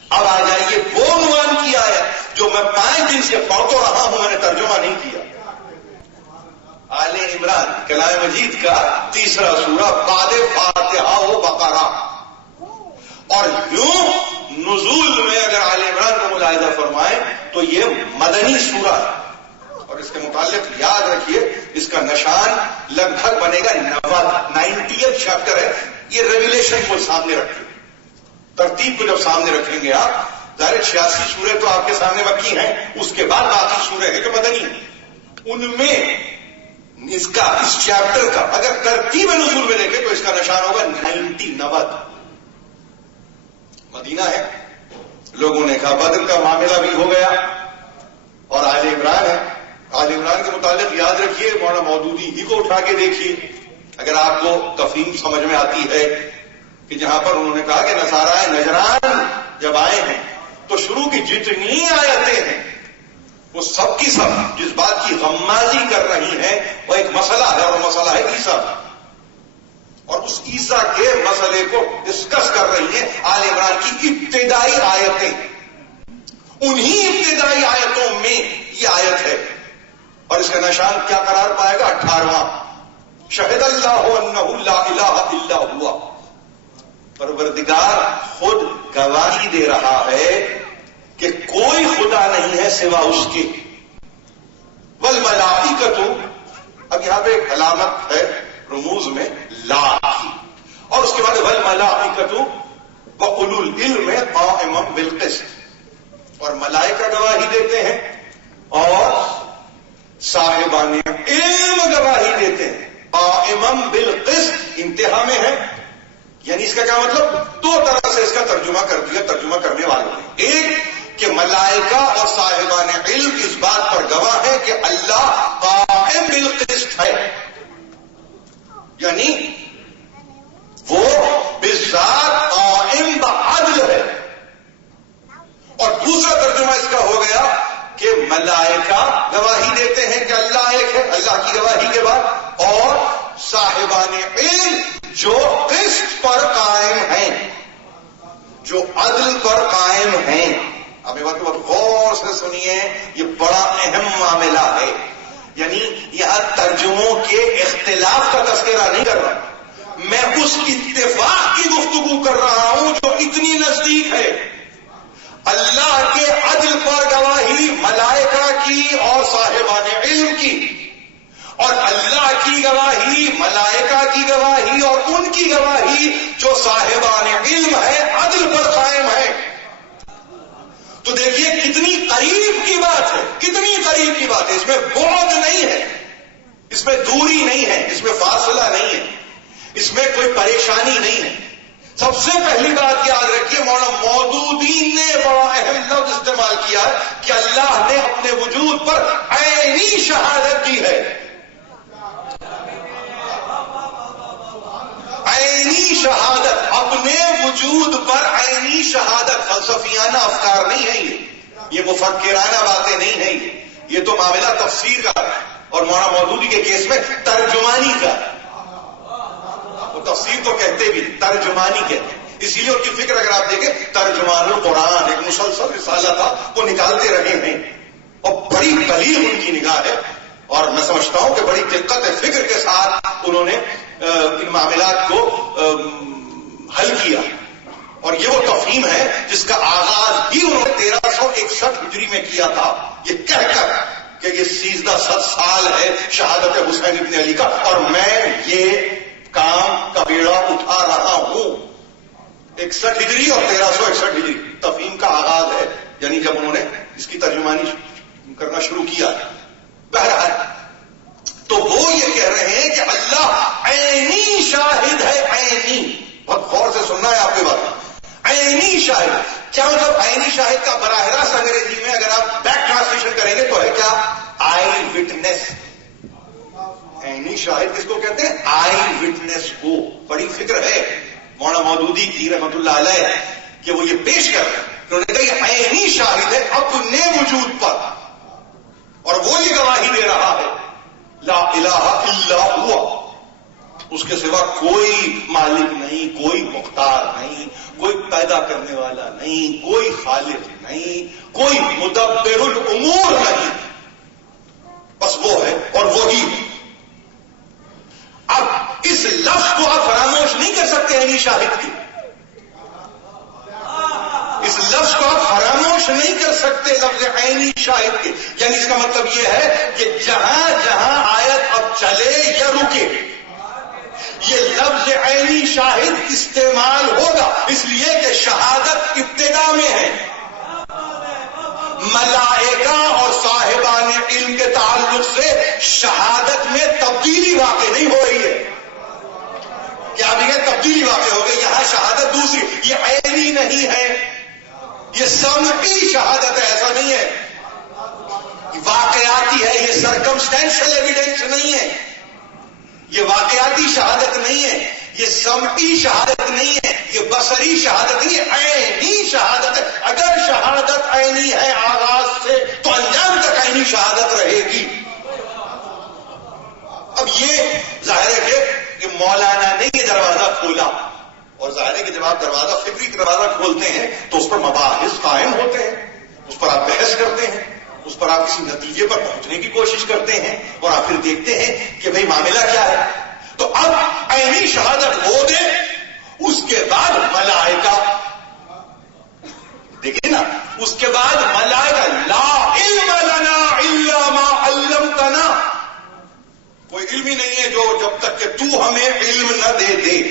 اب آ جائیے وہ عنوان کی آیت جو میں 5 دن سے پڑھ تو رہا ہوں، میں نے ترجمہ نہیں کیا. آل عمران کلام مجید کا 3را سورہ بعد فاتحہ و بقرہ. اور یوں نزول میں اگر آل عمران کو ملاحظہ فرمائیں تو یہ مدنی سورہ ہے. اور اس کے متعلق یاد رکھیے اس کا نشان لگ بھگ بنے گا 90 چیپٹر ہے. یہ ریویلیشن کو سامنے رکھیں، ترتیب کو جب سامنے رکھیں گے آپ، ظاہر 86 سورے تو آپ کے سامنے مکی ہیں، اس کے بعد باقی سورے ہیں جو مدنی ہیں. ان میں اس چیپٹر کا اگر ترتیب نزول میں دیکھیں تو اس کا نشان ہوگا 90. مدینہ ہے. لوگوں نے کہا بدر کا معاملہ بھی ہو گیا اور آل عمران ہے. آل عمران کے متعلق یاد رکھیے مولانا مودودی ہی کو اٹھا کے دیکھیے اگر آپ کو تفہیم سمجھ میں آتی ہے کہ جہاں پر انہوں نے کہا کہ نصارائے نجران جب آئے ہیں تو شروع کی جتنی آیتیں ہیں وہ سب کی سب جس بات کی غمازی کر رہی ہیں وہ ایک مسئلہ ہے اور وہ مسئلہ ہے عیسیٰ. اور اس عیسیٰ کے مسئلے کو ڈسکس کر رہی ہیں آل عمران کی ابتدائی آیتیں. انہی ابتدائی آیتوں میں یہ آیت ہے اور اس کا نشان کیا قرار پائے گا؟ 18واں شہد اللہ انہ لا الہ الا ہوا. پروردگار خود گواہی دے رہا ہے کہ کوئی خدا نہیں ہے سوا اس کے. والملائکۃ، اب یہاں پہ ایک علامت ہے رموز میں لا کی، اور اس کے بعد والملائکۃ وَأُولُو الْعِلْمِ قَائِمًا بِالْقِسْطِ، اور ملائکہ گواہی دیتے ہیں اور صاحبان علم گواہی دیتے ہیں. قائمًا بالقسط انتہا میں ہے، یعنی اس کا کیا مطلب؟ 2 طرح سے اس کا ترجمہ کر دیا ترجمہ کرنے والوں نے. ایک کہ ملائکہ اور صاحبان علم اس بات پر گواہ ہے کہ اللہ قائم بالقسط ہے، یعنی وہ بالذات قائم بعدل ہے. کہ ملائکہ گواہی دیتے ہیں کہ اللہ ایک ہے، اللہ کی گواہی کے بعد، اور صاحبان علم جو قسط پر قائم ہیں، جو عدل پر قائم ہیں. اب یہ بات بہت غور سے سنیے، یہ بڑا اہم معاملہ ہے. یعنی یہاں ترجموں کے اختلاف کا تذکرہ نہیں کر رہا، میں اس اتفاق کی گفتگو کر رہا ہوں جو اتنی نزدیک ہے. اللہ کے عدل پر گواہی ملائکہ کی اور صاحبان علم کی، اور اللہ کی گواہی ملائکہ کی گواہی اور ان کی گواہی جو صاحبان علم ہے عدل پر قائم ہے. تو دیکھیے کتنی قریب کی بات ہے، کتنی قریب کی بات ہے. اس میں بعد نہیں ہے، اس میں دوری نہیں ہے، اس میں فاصلہ نہیں ہے، اس میں کوئی پریشانی نہیں ہے. سب سے پہلی بات یاد رکھیے، مولانا مودودی نے بڑا اہم لفظ استعمال کیا ہے کہ اللہ نے اپنے وجود پر عینی شہادت دی ہے. عینی شہادت، اپنے وجود پر عینی شہادت. فلسفیانہ افکار نہیں ہے یہ مفکرانہ باتیں نہیں ہیں. یہ تو معاملہ تفسیر کا ہے، اور مولانا مودودی کے کیس میں ترجمانی کا. وہ تفسیر تو کہتے بھی ترجمانی کہتے ہیں، اسی لیے ان کی فکر اگر آپ دیکھیں، ترجمان القرآن ایک مسلسل رسالہ تھا، وہ نکالتے رہے ہیں، اور بڑی بلیغ ان کی نگاہ ہے. اور میں سمجھتا ہوں کہ بڑی دقت فکر کے ساتھ انہوں نے ان معاملات کو حل کیا. اور یہ وہ تفہیم ہے جس کا آغاز ہی انہوں نے 1361 ہجری میں کیا تھا، یہ کہہ کر کہ یہ 1300 سال ہے شہادت حسین ابن علی کا، اور میں یہ کام کا بیڑا اٹھا رہا ہوں. 61 ہجری اور 1361 ہجری تفہیم کا آغاز ہے، یعنی جب انہوں نے اس کی ترجمانی کرنا شروع کیا. بہرحال تو وہ یہ کہہ رہے ہیں کہ اللہ عینی شاہد ہے. عینی، بہت غور سے سننا ہے آپ کی بات. عینی شاہد کیا مطلب؟ عینی شاہد کا براہ راست انگریزی میں اگر آپ بیک ٹرانسلیشن کریں گے تو ہے کیا؟ آئی وٹنس. عینی شاہد کس کو کہتے ہیں؟ آئی وٹنس کو. بڑی فکر ہے مولانا مودودی کی رحمت اللہ علیہ کہ وہ یہ پیش کر رہے ہیں. انہوں نے کہا یہ عینی شاہد ہے اپنے وجود پر، اور وہ یہ گواہی دے رہا ہے لا الہ الا ہوا، اس کے سوا کوئی مالک نہیں، کوئی مختار نہیں، کوئی پیدا کرنے والا نہیں، کوئی خالق نہیں، کوئی مدبر الامور نہیں، بس وہ ہے اور وہی ہے. اب اس لفظ کو آپ فراموش نہیں کر سکتے عینی شاہد کی. اس لفظ کو آپ فراموش نہیں کر سکتے لفظ عینی شاہد کے. یعنی اس کا مطلب یہ ہے کہ جہاں جہاں آیت اب چلے یا رکے، یہ لفظ عینی شاہد استعمال ہوگا، اس لیے کہ شہادت ابتدا میں ہے. ملائکہ اور صاحبان علم کے تعلق سے شہادت میں تبدیلی واقع نہیں ہو رہی ہے. کیا بھی ہے؟ تبدیلی واقع ہو گئی. یہاں شہادت دوسری، یہ عینی نہیں ہے، یہ سمعی شہادت ہے. ایسا نہیں ہے واقعاتی ہے، یہ سرکمسٹینشل ایویڈنس نہیں ہے، یہ واقعاتی شہادت نہیں ہے، یہ سمعی شہادت نہیں ہے، یہ بصری شہادت نہیں ہے، عینی شہادت ہے. اگر شہادت عینی ہے آغاز سے تو انجام تک عینی شہادت رہے گی. اب یہ ظاہر ہے کہ مولانا نے یہ دروازہ کھولا، اور ظاہر ہے کہ جب آپ دروازہ فکری دروازہ کھولتے ہیں تو اس پر مباحث قائم ہوتے ہیں، اس پر آپ بحث کرتے ہیں، اس پر آپ کسی نتیجے پر پہنچنے کی کوشش کرتے ہیں، اور آپ پھر دیکھتے ہیں کہ بھئی معاملہ کیا ہے. تو اب عینی شہادت وہ دے، اس کے بعد ملائکہ، دیکھیں نا، اس کے بعد ملائکہ لا علم لنا الا ما علمتنا، کوئی علم ہی نہیں ہے جو جب تک کہ تو ہمیں علم نہ دے دے.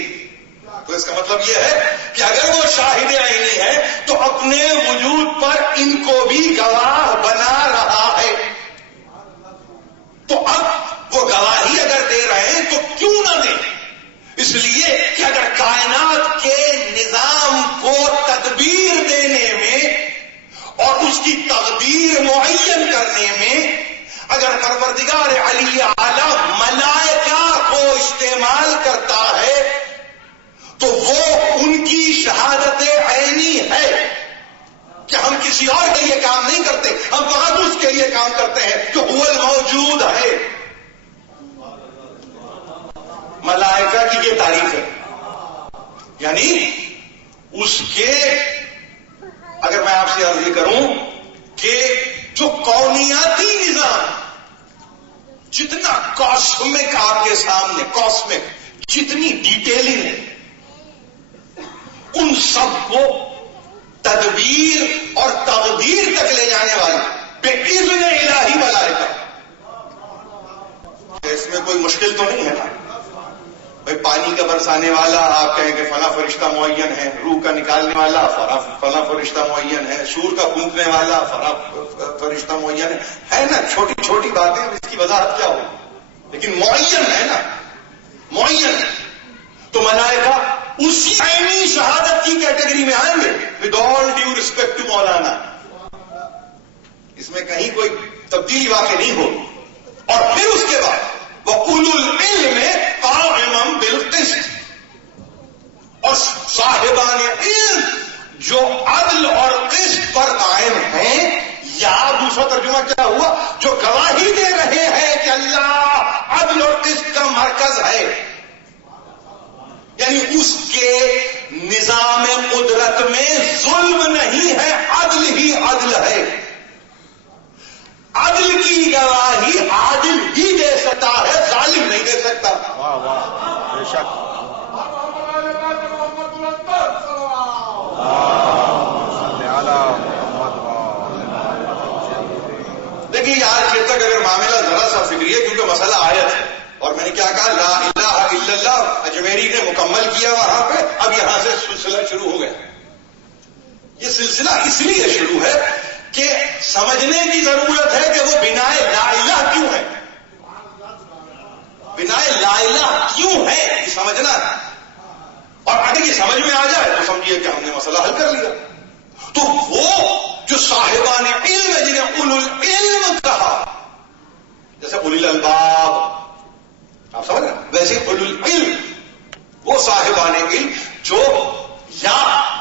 تو اس کا مطلب یہ ہے کہ اگر وہ شاہد عینی ہے تو اپنے وجود پر ان کو بھی گواہ بنا رہا ہے. تو اب وہ گواہی اگر دے رہے ہیں تو کیوں نہ دیں؟ اس لیے کہ اگر کائنات کے نظام کو تدبیر دینے میں اور اس کی تقدیر معین کرنے میں اگر پروردگار علی اعلی ملائکہ کو استعمال کرتا ہے تو وہ ان کی شہادت عینی ہے کہ ہم کسی اور کے لیے کام نہیں کرتے، ہم فقط اس کے یہ تعریف ہے. یعنی اس کے اگر میں آپ سے عرض یہ کروں کہ جو کونیاتی نظام جتنا کاسمک آپ کے سامنے کاسمک جتنی ڈیٹیلنگ ہے ان سب کو تدبیر اور تقدیر تک لے جانے والی بِإِذْنِ الٰہی ملائکہ. اس میں کوئی مشکل تو نہیں ہے نا بھائی. پانی کا برسانے والا آپ کہیں کہ فلاں فرشتہ معین ہے, روح کا نکالنے والا فلاں فرشتہ معین ہے, سور کا پھونکنے والا فلاں فرشتہ معین ہے نا. چھوٹی چھوٹی باتیں اس کی وضاحت کیا ہو, لیکن معین ہے نا, معین. تو ملائکہ اسی عینی شہادت کی کیٹیگری میں آئیں گے with all due respect to Maulana. اس میں کہیں کوئی تبدیلی واقع نہیں ہو. اور پھر اس کے بعد وَأُولُو الْعِلْمِ قَائِمًا بِالْقِسْطِ, اور صاحبان علم جو عدل اور قسط پر قائم ہیں, یا دوسرا ترجمہ کیا ہوا, جو گواہی دے رہے ہیں کہ اللہ عدل اور قسط کا مرکز ہے. یعنی اس کے نظام قدرت میں ظلم نہیں ہے, عدل ہی عدل ہے. عدل کی گواہی عادل ہی دے سکتا ہے, ظالم نہیں دے سکتا. واہ واہ, بے شک. دیکھیے آج کے تک اگر معاملہ ذرا سا فکری ہے کیونکہ مسئلہ آیت ہے, اور میں نے کیا کہا لا الہ الا اللہ اجمیری نے مکمل کیا وہاں پہ, اب یہاں سے سلسلہ شروع ہو گیا. یہ سلسلہ اس لیے شروع ہے کہ سمجھنے کی ضرورت ہے کہ وہ بنا لا الہ کیوں ہے, بنا لا الہ کیوں ہے, یہ سمجھنا ہے. اور اگر یہ سمجھ میں آ جائے تو سمجھیے کہ ہم نے مسئلہ حل کر لیا. تو وہ جو صاحبان علم ہے جنہیں اولو العلم کہا, جیسے اولی الالباب آپ سمجھ رہے ہیں, ویسے اولو العلم وہ صاحبان علم جو یا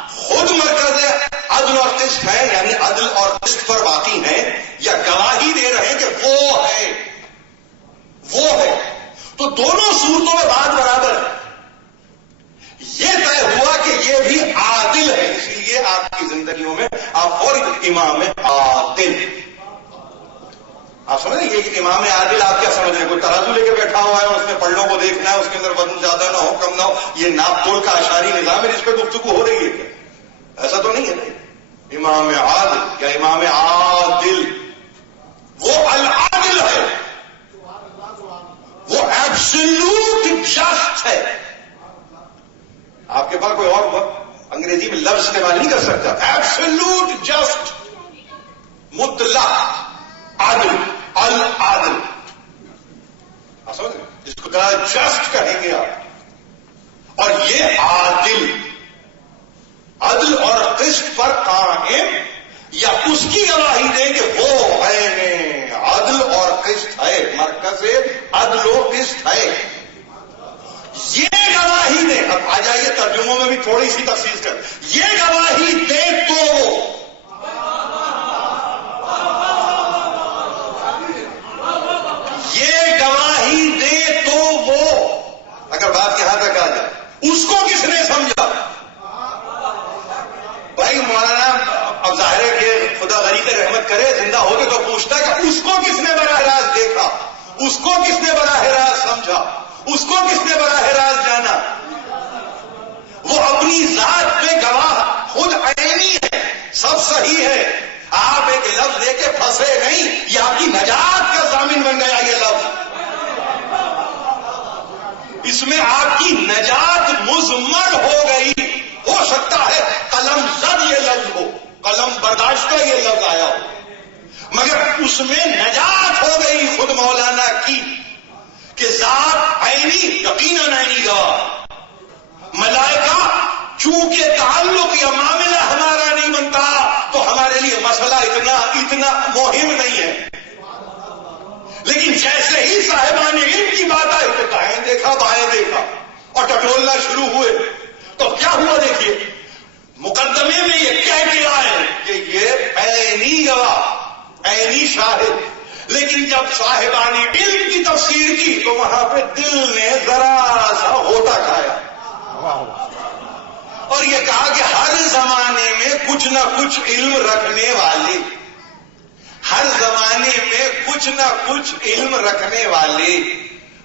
خود مرکز عدل اور قسط ہے, یعنی عدل اور قسط پر باقی ہیں, یا گواہی دے رہے ہیں کہ وہ ہے, وہ ہے. تو دونوں صورتوں میں بات برابر ہے. یہ طے ہوا کہ یہ بھی عادل ہے, اس لیے آپ کی زندگیوں میں آپ اور امام عادل. آپ سمجھ رہے ہیں یہ امام عادل آپ کیا سمجھ رہے ہیں, کوئی ترازو لے کے بیٹھا ہوا ہے, اس میں پلڑوں کو دیکھنا ہے, اس کے اندر وزن زیادہ نہ ہو کم نہ ہو, یہ ناپ تول کا اشاری نظام ہے جس پہ گفتگو ہو رہی ہے. ایسا تو نہیں ہے نا. امام عادل یا امام عادل وہ العادل ہے, وہ ایبسولوٹ جسٹ ہے. آپ کے پاس کوئی اور انگریزی میں لفظ استعمال نہیں کر سکتا. ایبسولوٹ جسٹ, مطلق عدل, العادل. آپ سمجھ رہے, اس کو کہا جسٹ کہیں گے آپ. اور یہ عادل, عدل اور قسط پر قائم, یا اس کی گواہی دیں کہ وہ ہے عدل اور قسط ہے, مرکز عدل و قسط ہے, یہ گواہی دیں. اب آ جائیے ترجموں میں بھی تھوڑی سی تفصیل کر, یہ گواہی دے تو یہ گواہی دے تو وہ, اگر بات یہاں تک آ جائے, اس کو کس نے سمجھا؟ بھائی مولانا اب ظاہر ہے کہ خدا غریب رحمت کرے, زندہ ہو کے تو پوچھتا ہے کہ اس کو کس نے براہ راست دیکھا, اس کو کس نے براہ راست سمجھا, اس کو کس نے براہ راست جانا. وہ اپنی ذات پہ گواہ خود عینی ہے, سب صحیح ہے. آپ ایک لفظ دے کے پھنسے نہیں, یہ آپ کی نجات کا ضامن بن گیا. یہ لفظ اس میں آپ کی نجات مضمر ہو گئی. ہو سکتا ہے قلم زد یہ لفظ ہو, قلم برداشتہ یہ لفظ آیا ہو, مگر اس میں نجات ہو گئی خود مولانا کی کہ ذات عینی, یقیناً عینی گواہ. ملائکہ چونکہ تعلق یا معاملہ ہمارا نہیں بنتا تو ہمارے لیے مسئلہ اتنا مہم نہیں ہے. لیکن جیسے ہی صاحبان علم کی بات آئی تو دائیں دیکھا بائیں دیکھا اور ٹٹولنا شروع ہوئے. تو کیا ہوا دیکھیے, مقدمے میں یہ کہہ کے آئے کہ یہ عینی گواہ, عینی شاہد, لیکن لیکن جب صاحبان علم کی تفسیر کی تو وہاں پہ دل نے ذرا سا ہوتا کھایا اور یہ کہا کہ ہر زمانے میں کچھ نہ کچھ علم رکھنے والے، ہر زمانے میں کچھ نہ کچھ علم رکھنے والے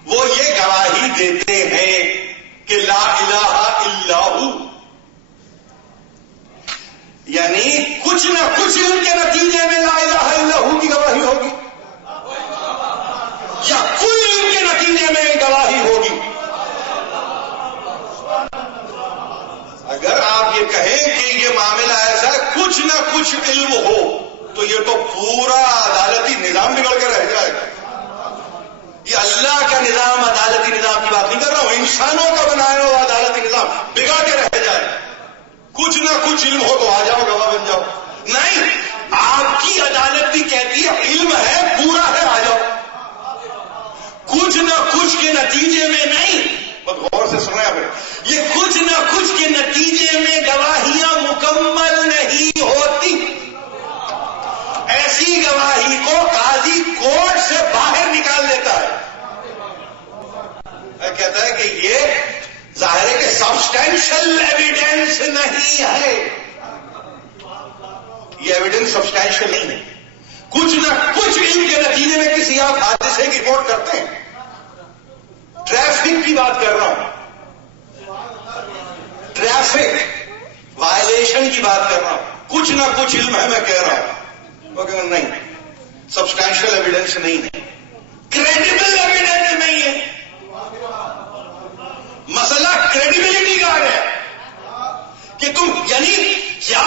وہ یہ گواہی دیتے ہیں کہ لا الہ الا ہو، یعنی کچھ نہ کچھ علم کے نتیجے میں لا الہ الا ہو کی گواہی ہوگی یا کل علم کے نتیجے میں گواہی ہوگی۔ اگر آپ یہ کہیں کہ یہ معاملہ ایسا ہے کچھ نہ کچھ علم ہو تو یہ تو پورا عدالتی نظام بگڑ کے رہ جائے گا۔ یہ اللہ کا نظام، عدالتی نظام کی بات نہیں کر رہا ہوں، انسانوں کا بنایا ہوا عدالتی نظام بگڑ کے رہ جائے گا۔ کچھ نہ کچھ علم ہو تو آ جاؤ، گواہ بن جاؤ۔ نہیں، آپ کی عدالت بھی کہتی ہے علم ہے، پورا ہے، آ جاؤ۔ کچھ نہ کچھ کے نتیجے میں نہیں، بہت غور سے سنا ہے، یہ کچھ نہ کچھ کے نتیجے میں گواہیاں مکمل نہیں ہوتی۔ ایسی گواہی کو قاضی کورٹ سے باہر نکال دیتا ہے، کہتا ہے کہ یہ ظاہر ہے کہ سبسٹینشل ایویڈینس نہیں ہے، یہ ایویڈینس سبسٹینشل نہیں ہے۔ کچھ نہ کچھ علم کے نتیجے میں کسی آپ حادثے کی رپورٹ کرتے ہیں، ٹریفک کی بات کر رہا ہوں، ٹریفک وائلیشن کی بات کر رہا ہوں، کچھ نہ کچھ علم ہے، میں کہہ رہا ہوں، وہ کہ نہیں، سبسٹینشل ایویڈینس نہیں ہے، کریڈیبل ایویڈینس نہیں ہے۔ مسئلہ کریڈیبلٹی کا ہے کہ تم یعنی کیا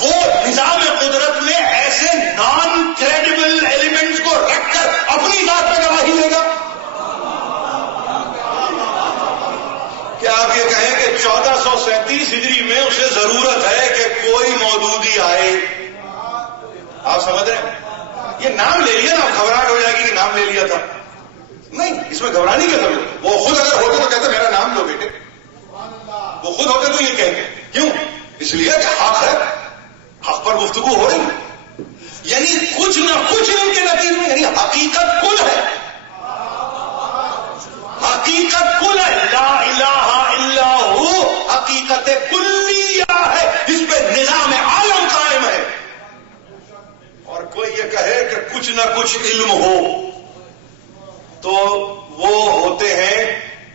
وہ نظام قدرت میں ایسے نان کریڈیبل ایلیمنٹس کو رکھ کر اپنی ذات پہ گواہی دے گا؟ کیا آپ یہ کہیں کہ 1437 ہجری میں اسے ضرورت ہے کہ کوئی مودودی آئے؟ آپ سمجھ رہے ہیں؟ یہ نام لے لیا نا، گھبراہٹ ہو جائے گی کہ نام لے لیا تھا۔ نہیں، اس میں گھبرانے کی ضرورت، وہ خود اگر ہوتے تو کہتے میرا نام لو بیٹے، وہ خود ہوتے تو یہ کہیں، کیوں؟ اس لیے کہ حق ہے، حق پر گفتگو ہو رہی ہے، یعنی کچھ نہ کچھ ان کے نتیجے میں، یعنی حقیقت کل ہے، حقیقت کل ہے، لا الہ الا ہو حقیقت کلیہ ہے، اس پہ نظام عالم قائم ہے۔ اور کوئی یہ کہے کہ کچھ نہ کچھ علم ہو تو وہ ہوتے ہیں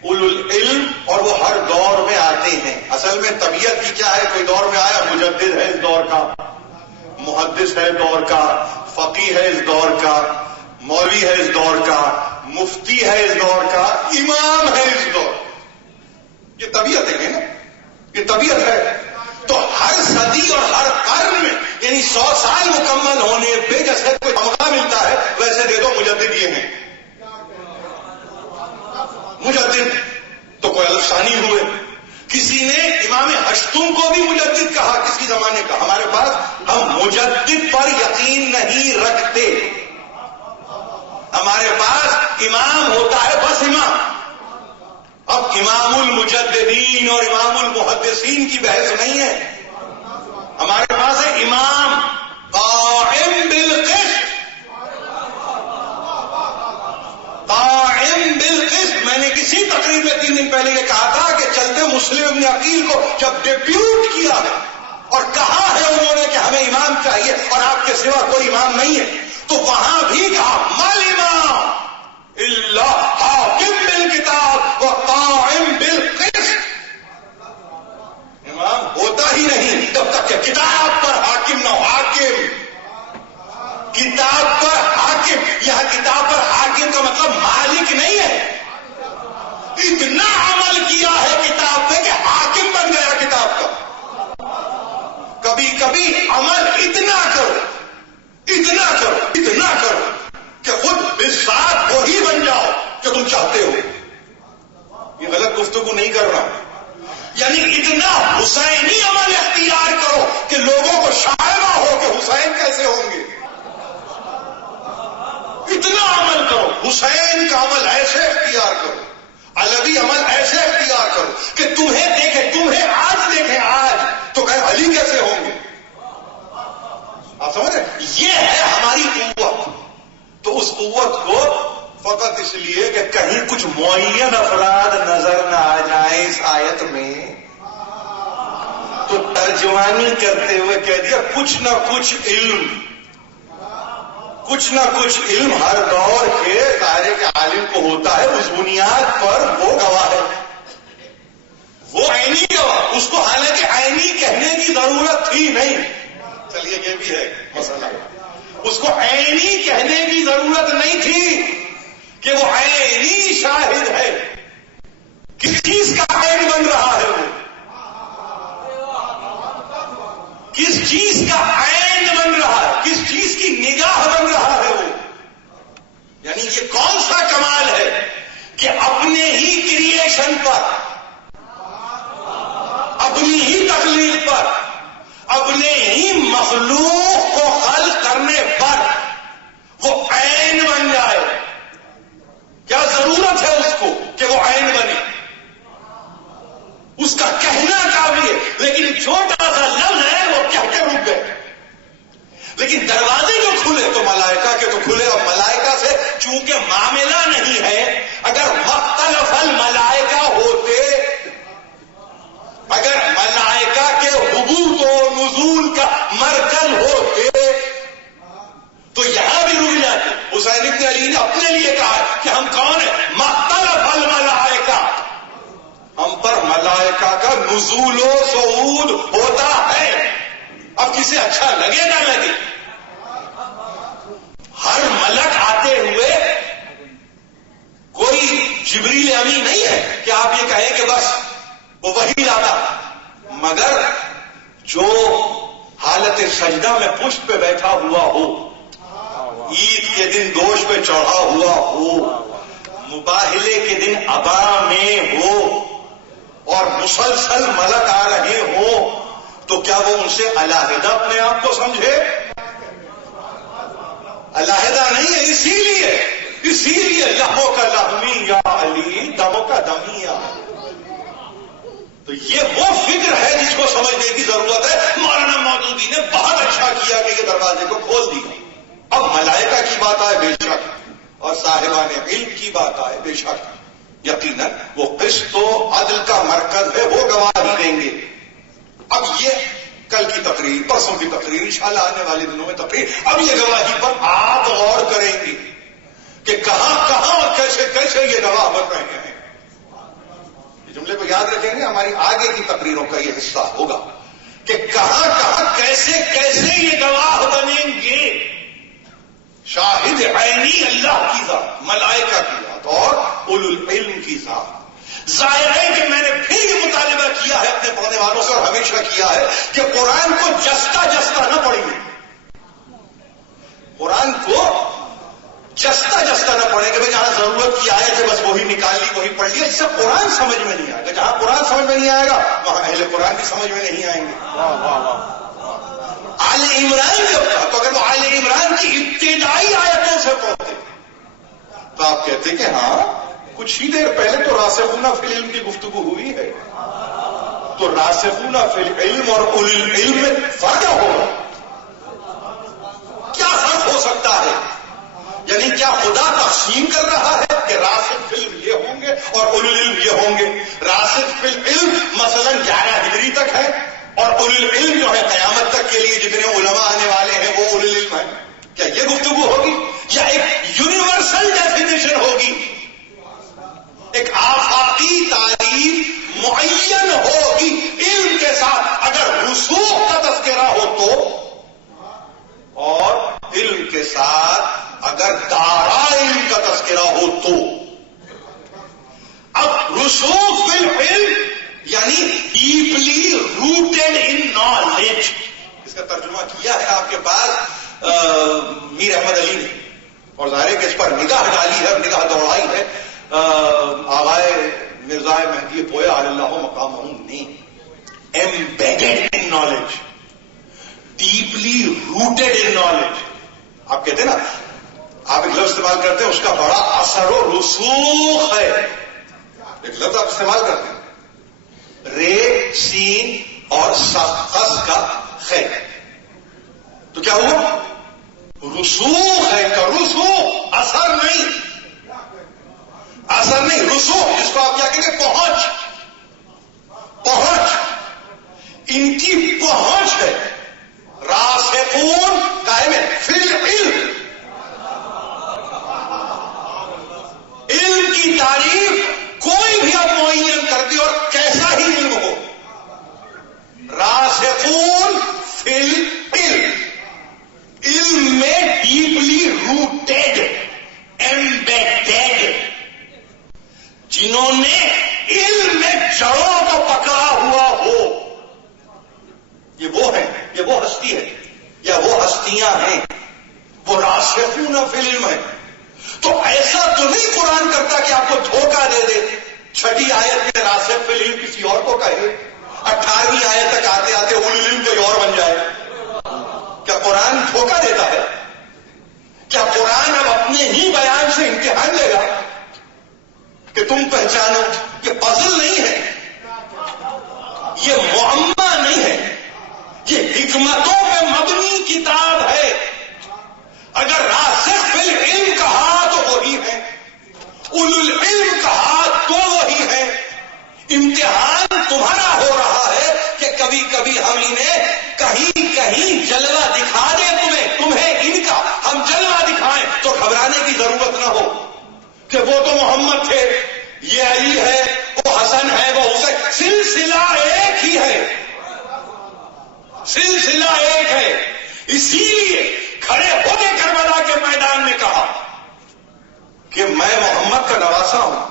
اولو العلم، اور وہ ہر دور میں آتے ہیں۔ اصل میں طبیعت کی کیا ہے؟ کوئی دور میں آیا، مجدد ہے اس دور کا، محدث ہے اس دور کا، فقیہ ہے اس دور کا، مولوی ہے اس دور کا، مفتی ہے اس دور کا، امام ہے اس دور۔ یہ طبیعت ہے نا، یہ طبیعت ہے۔ تو ہر صدی اور ہر قرن میں، یعنی 100 سال مکمل ہونے پہ جیسے کوئی تمغہ ملتا ہے ویسے دے دو مجدد یہ ہیں، مجدد تو کوئی الفسانی ہوئے۔ کسی نے امام ہشتم کو بھی مجدد کہا کسی زمانے کا۔ ہمارے پاس ہم مجدد پر یقین نہیں رکھتے، ہمارے پاس امام ہوتا ہے بس امام۔ اب امام المجددین اور امام المحدثین کی بحث نہیں ہے، ہمارے پاس ہے امام قائم بالقسط، قائم بالقسط۔ میں نے کسی تقریر میں 3 دن پہلے یہ کہا تھا کہ چلتے مسلم ابن عقیل کو جب ڈیپیوٹ کیا ہے اور کہا ہے انہوں نے کہ ہمیں امام چاہیے اور آپ کے سوا کوئی امام نہیں ہے، تو وہاں بھی کہا مل امام اللہ حاکم بالکتاب و قائم بالقسط۔ امام ہوتا ہی نہیں جب تک کہ کتاب پر حاکم نہ ہو۔ حاکم، کتاب پر حاکم، یہاں کتاب پر حاکم کا مطلب مالک نہیں ہے، اتنا عمل کیا ہے کتاب پہ کہ حاکم بن گیا کتاب کا۔ کبھی کبھی عمل اتنا کرو، اتنا کرو، اتنا کرو کہ خود بذات وہی بن جاؤ جو تم چاہتے ہو۔ یہ غلط گفتگو نہیں کر رہا، یعنی اتنا حسینی عمل اختیار کرو کہ لوگوں کو شائبہ ہو کہ حسین کیسے ہوں گے۔ اتنا عمل کرو، حسین کا عمل ایسے اختیار کرو، علوی عمل ایسے اختیار کرو کہ تمہیں دیکھیں، تمہیں آج دیکھیں آج تو کہیں علی کیسے ہوں گے۔ آپ سمجھ رہے؟ یہ ہے ہماری قوت، تو اس قوت کو فقط اس لیے کہ کہیں کچھ معین افراد نظر نہ آ جائیں اس آیت میں، تو ترجمانی کرتے ہوئے کہہ دیا کچھ نہ کچھ علم ہر دور کے دائرے کے عالم کو ہوتا ہے، اس بنیاد پر وہ گواہ ہے، وہ عینی گواہ، اس کو حالانکہ عینی کہنے کی ضرورت تھی نہیں، چلیے یہ بھی ہے مسئلہ، اس کو عینی کہنے کی ضرورت نہیں تھی کہ وہ عینی شاہد ہے، کس چیز کا عین بن رہا ہے، وہ کس چیز کا عین بن رہا ہے، کس چیز کی نگاہ بن رہا ہے وہ، یعنی یہ کون سا کمال ہے کہ اپنے ہی کریشن پر، اپنی ہی تخلیق پر، اپنے ہی مخلوق کو خلق کرنے پر وہ عین بن جائے، کیا ضرورت ہے اس کو کہ وہ عین بنے، اس کا کہنا کافی ہے، لیکن چھوٹا سا لفظ ہے وہ کہہ کے رک گئے، لیکن دروازے جو کھلے تو ملائکہ کے تو کھلے، اور ملائکہ سے چونکہ معاملہ نہیں ہے، اگر مختلف الملائکہ ہوتے، اگر ملائکہ کے حبوط و نزول کا مرکز ہوتے تو یہاں بھی رک جاتے۔ حسین ابن علی نے اپنے لیے کہا کہ ہم کون ہیں؟ مختلف الملائکہ، ہم پر ملائکہ کا نزول و صعود ہوتا ہے، اب کسے اچھا لگے نہ لگے، ہر ملک آتے ہوئے کوئی جبریل امین نہیں ہے کہ آپ یہ کہیں کہ بس وہ وہی لاتا، مگر جو حالت سجدہ میں پشت پہ بیٹھا ہوا ہو، عید کے دن دوش پہ چڑھا ہوا ہو، مباہلے کے دن ابا میں ہو، اور مسلسل ملک آ رہے ہوں، تو کیا وہ ان سے علیحدہ اپنے آپ کو سمجھے؟ علیحدہ نہیں ہے، اسی لیے لہو کا لہمی یا علی، دموں کا دمی یا علی۔ تو یہ وہ فکر ہے جس کو سمجھنے کی ضرورت ہے۔ مولانا مودودی نے بہت اچھا کیا کہ یہ دروازے کو کھول دیا۔ اب ملائکہ کی بات آئے بے شک، اور صاحبان علم کی بات آئے بے شک، یقیناً وہ قسط و عدل کا مرکز ہے، وہ گواہی دیں گے۔ اب یہ کل کی تقریر، پرسوں کی تقریر، انشاءاللہ آنے والے دنوں میں تقریر، اب یہ گواہی پر آپ غور کریں گے کہ کہاں کہاں اور کیسے کیسے یہ گواہ بن رہے ہیں۔ یہ جملے کو یاد رکھیں گے، ہماری آگے کی تقریروں کا یہ حصہ ہوگا کہ کہاں کہاں کیسے کیسے یہ گواہ بنیں گے۔ شاہد عینی اللہ کی ذات، ملائکہ کی ذات اور اولو العلم کی ذات۔ ظاہر ہے کہ میں نے پھر یہ مطالبہ کیا ہے اپنے پڑھنے والوں سے، اور ہمیشہ کیا ہے کہ قرآن کو جستا جستا نہ پڑھیں، قرآن کو جستا جستا نہ پڑھیں کہ بھائی جہاں ضرورت کی آیت ہے بس وہی نکال لی، وہی پڑھ لیا، اس سے قرآن سمجھ میں نہیں آئے گا۔ جہاں قرآن سمجھ میں نہیں آئے گا وہاں اہل قرآن بھی سمجھ میں نہیں آئیں گے۔ آل عمران جب تھا تو اگر وہ آل عمران کی ابتدائی آیتوں سے پڑھتے تو آپ کہتے کہ ہاں کچھ ہی دیر پہلے تو راسخون فی العلم کی گفتگو ہوئی ہے، تو راسخون فی العلم اور اولو العلم میں فرق ہوگا، کیا فرق ہو سکتا ہے؟ یعنی کیا خدا تقسیم کر رہا ہے کہ راسخ فی العلم یہ ہوں گے اور اولو العلم یہ ہوں گے؟ راسخ فی العلم مثلا 11 ہجری تک ہے، اور اولو العلم جو ہے قیامت تک کے لیے جتنے علماء آنے والے ہیں وہ اولو العلم ہیں۔ کیا یہ گفتگو ہوگی یا ایک یونیورسل ڈیفینیشن ہوگی، ایک آفاقی تعریف معین ہوگی علم کے ساتھ؟ اگر رسوخ کا تذکرہ ہو تو، اور علم کے ساتھ اگر دارا علم کا تذکرہ ہو تو۔ اب رسوخ فی العلم یعنی ڈیپلی روٹیڈ ان نالج، اس کا ترجمہ کیا ہے آپ کے پاس میر احمد علی نے، اور ظاہر کہ اس پر نگاہ ڈالی ہے اور نگاہ دوڑائی ہے آغائے مرزا مہدی پویا علی اللہ مقامہ نے۔ Embedded in knowledge, deeply rooted in knowledge, آپ کہتے ہیں نا، آپ ایک لفظ استعمال کرتے ہیں اس کا بڑا اثر و رسوخ ہے، ایک لفظ آپ استعمال کرتے ہیں رے سین اور خس کا خیر، تو کیا ہوا؟ رسوخ ہے کا رسوخ، اثر نہیں، اثر نہیں، رسوخ جس کو آپ کیا کہیں گے، پہنچ، پہنچ، ان کی پہنچ ہے. راسخون قائم ہے فی العلم، علم کی تعریف کوئی بھی اب معین کر دے اور کیسا ہی علم ہو، راسخون فی العلم، علم میں ڈیپلی روٹیڈ، ایمبیڈیڈ، جنہوں نے علم میں جڑوں کو پکڑا ہوا ہو، یہ وہ ہے، یہ وہ ہستی ہے یا وہ ہستیاں ہیں، وہ راسخون فی العلم ہے. تو ایسا تو نہیں قرآن کرتا کہ آپ کو دھوکہ دے دے، چھٹی آیت میں راسخ فی العلم کسی اور کو کہے، 18ویں آیت تک آتے آتے اولو العلم کوئی اور بن جائے. کیا قرآن دھوکہ دیتا ہے؟ کیا قرآن اب اپنے ہی بیان سے امتحان لے گا کہ تم پہچانو؟ یہ پزل نہیں ہے، یہ معمہ نہیں ہے، یہ حکمتوں پہ مبنی کتاب ہے. اگر راسخ فی العلم کہا تو وہی ہے، اولو العلم کہا تو وہی ہے. امتحان تمہارا ہو رہا ہے کہ کبھی کبھی ہم انہیں کہیں کہیں جلوہ دکھا دیں، تمہیں ان کا ہم جلوہ دکھائیں تو گھبرانے کی ضرورت نہ ہو کہ وہ تو محمد تھے، یہ علی ہے، وہ حسن ہے، وہ حسین. سلسلہ ایک ہی ہے، سلسلہ ایک ہے. اسی لیے کھڑے ہو کے کربلا کے میدان میں کہا کہ میں محمد کا نواسا ہوں.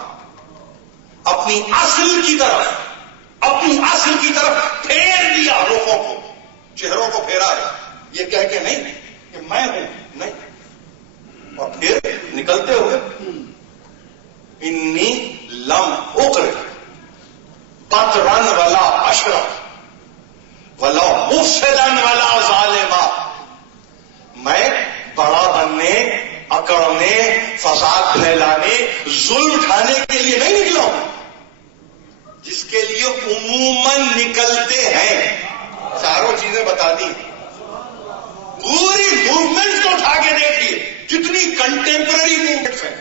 اپنی اصل کی طرف، اپنی اصل کی طرف پھیر دیا، لوگوں کو چہروں کو پھیرا ہے، یہ کہہ کے نہیں کہ میں ہوں، نہیں. اور پھر نکلتے ہوئے انی لم اقر قطرن ولا اشرف ولا مفسدن ولا ظالما، میں بڑا بننے، اکڑنے، فساد پھیلانے، ظلم اٹھانے کے لیے نہیں نکلا ہوں، جس کے لیے عموماً نکلتے ہیں. چاروں چیزیں بتا دی، پوری موومنٹ کو اٹھا کے دیکھیے، جتنی کنٹمپرری موومنٹس ہیں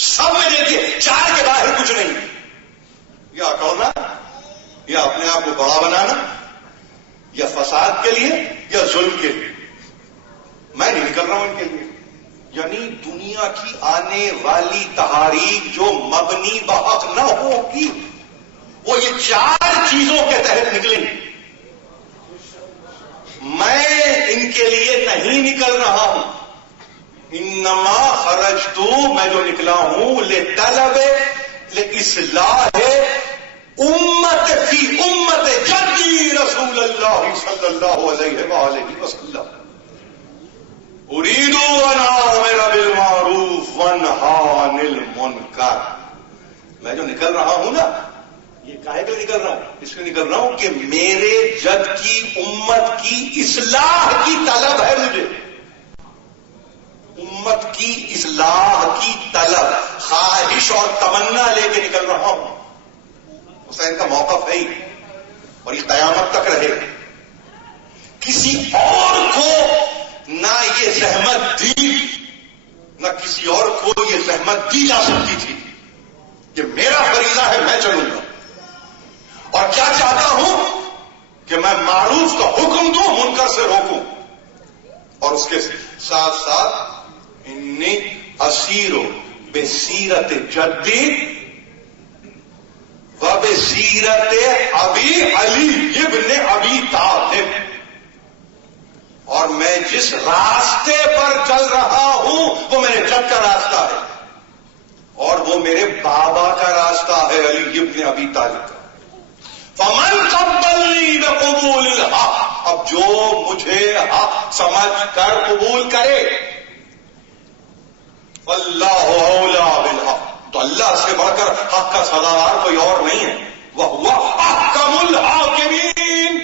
سب میں دیکھیے، چار کے باہر کچھ نہیں. یا اکڑنا، یا اپنے آپ کو بڑا بنانا، یا فساد کے لیے، یا ظلم کے لیے. میں نہیں نکل رہا ہوں ان کے لیے. یعنی دنیا کی آنے والی تحریک جو مبنی بحق نہ ہوگی وہ یہ چار چیزوں کے تحت نکلیں گی. میں ان کے لیے نہیں نکل رہا ہوں. انما خرجتو، میں جو نکلا ہوں، لطلب، لاصلاح امت فی امت جدی رسول اللہ صلی اللہ علیہ وآلہ وسلم. اريد ان آمر بالمعروف وانہا عن المنکر. میں جو نکل رہا ہوں نا، یہ کاہے کے نکل رہا ہوں؟ اس لیے نکل رہا ہوں کہ میرے جد کی امت کی اصلاح کی طلب ہے مجھے. امت کی اصلاح کی طلب، خواہش اور تمنا لے کے نکل رہا ہوں. حسین کا موقف ہے ہی، اور یہ قیامت تک رہے. کسی اور کو نہ یہ زحمت دی، نہ کسی اور کو یہ زحمت دی جا سکتی تھی. یہ میرا فریضہ ہے، میں چلوں گا. اور کیا چاہتا ہوں کہ میں معروف کا حکم دوں، منکر سے روکوں، اور اس کے ساتھ ساتھ انی اسیر بسیرت جدی و بسیرت ابی علی ابن ابی طالب. اور میں جس راستے پر چل رہا ہوں وہ میرے جد کا راستہ ہے، اور وہ میرے بابا کا راستہ ہے، علی ابن ابی طالب کا. فمن قبلنی بقبول الحق، اب جو مجھے حق سمجھ کر قبول کرے، اللہ اولا بالحق، تو اللہ سے بڑھ کر حق کا سزاوار کوئی اور نہیں ہے. وہو احکم الحاکمین،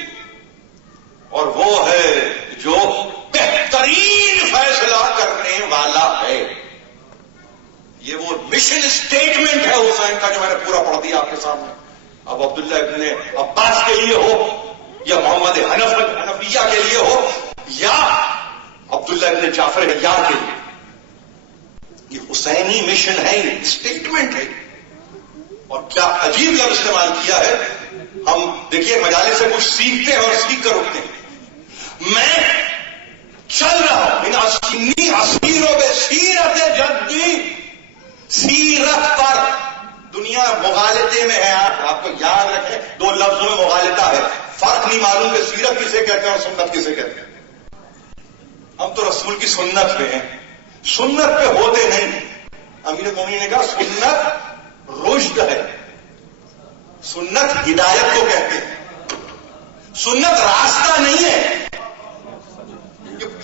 اور وہ ہے جو بہترین فیصلہ کرنے والا ہے. یہ وہ مشن اسٹیٹمنٹ ہے حسین کا جو میں نے پورا پڑھ دیا آپ کے سامنے. اب عبداللہ ابن عباس کے لیے ہو، یا محمد حنفیہ کے لیے ہو، یا عبداللہ ابن جعفر تیار کے لیے یہ حسینی مشن ہے، یہ اسٹیٹمنٹ ہے. اور کیا عجیب لفظ استعمال کیا ہے. ہم دیکھیے مجالس سے کچھ سیکھتے ہیں اور سیکھ کر رکتے ہیں. میں چل رہا ہوں ان اسیروں بے سیرت جدی، سیرت پر دنیا مغالطے میں ہے. آپ کو یاد رکھیں 2 لفظوں میں مغالطہ ہے. فرق نہیں معلوم کہ سیرت کسے کہتے ہیں اور سنت کسے کہتے ہیں. ہم تو رسول کی سنت پہ ہیں، سنت پہ ہوتے نہیں. امیر المومنین نے کہا سنت رشد ہے، سنت ہدایت کو کہتے ہیں، سنت راستہ نہیں ہے.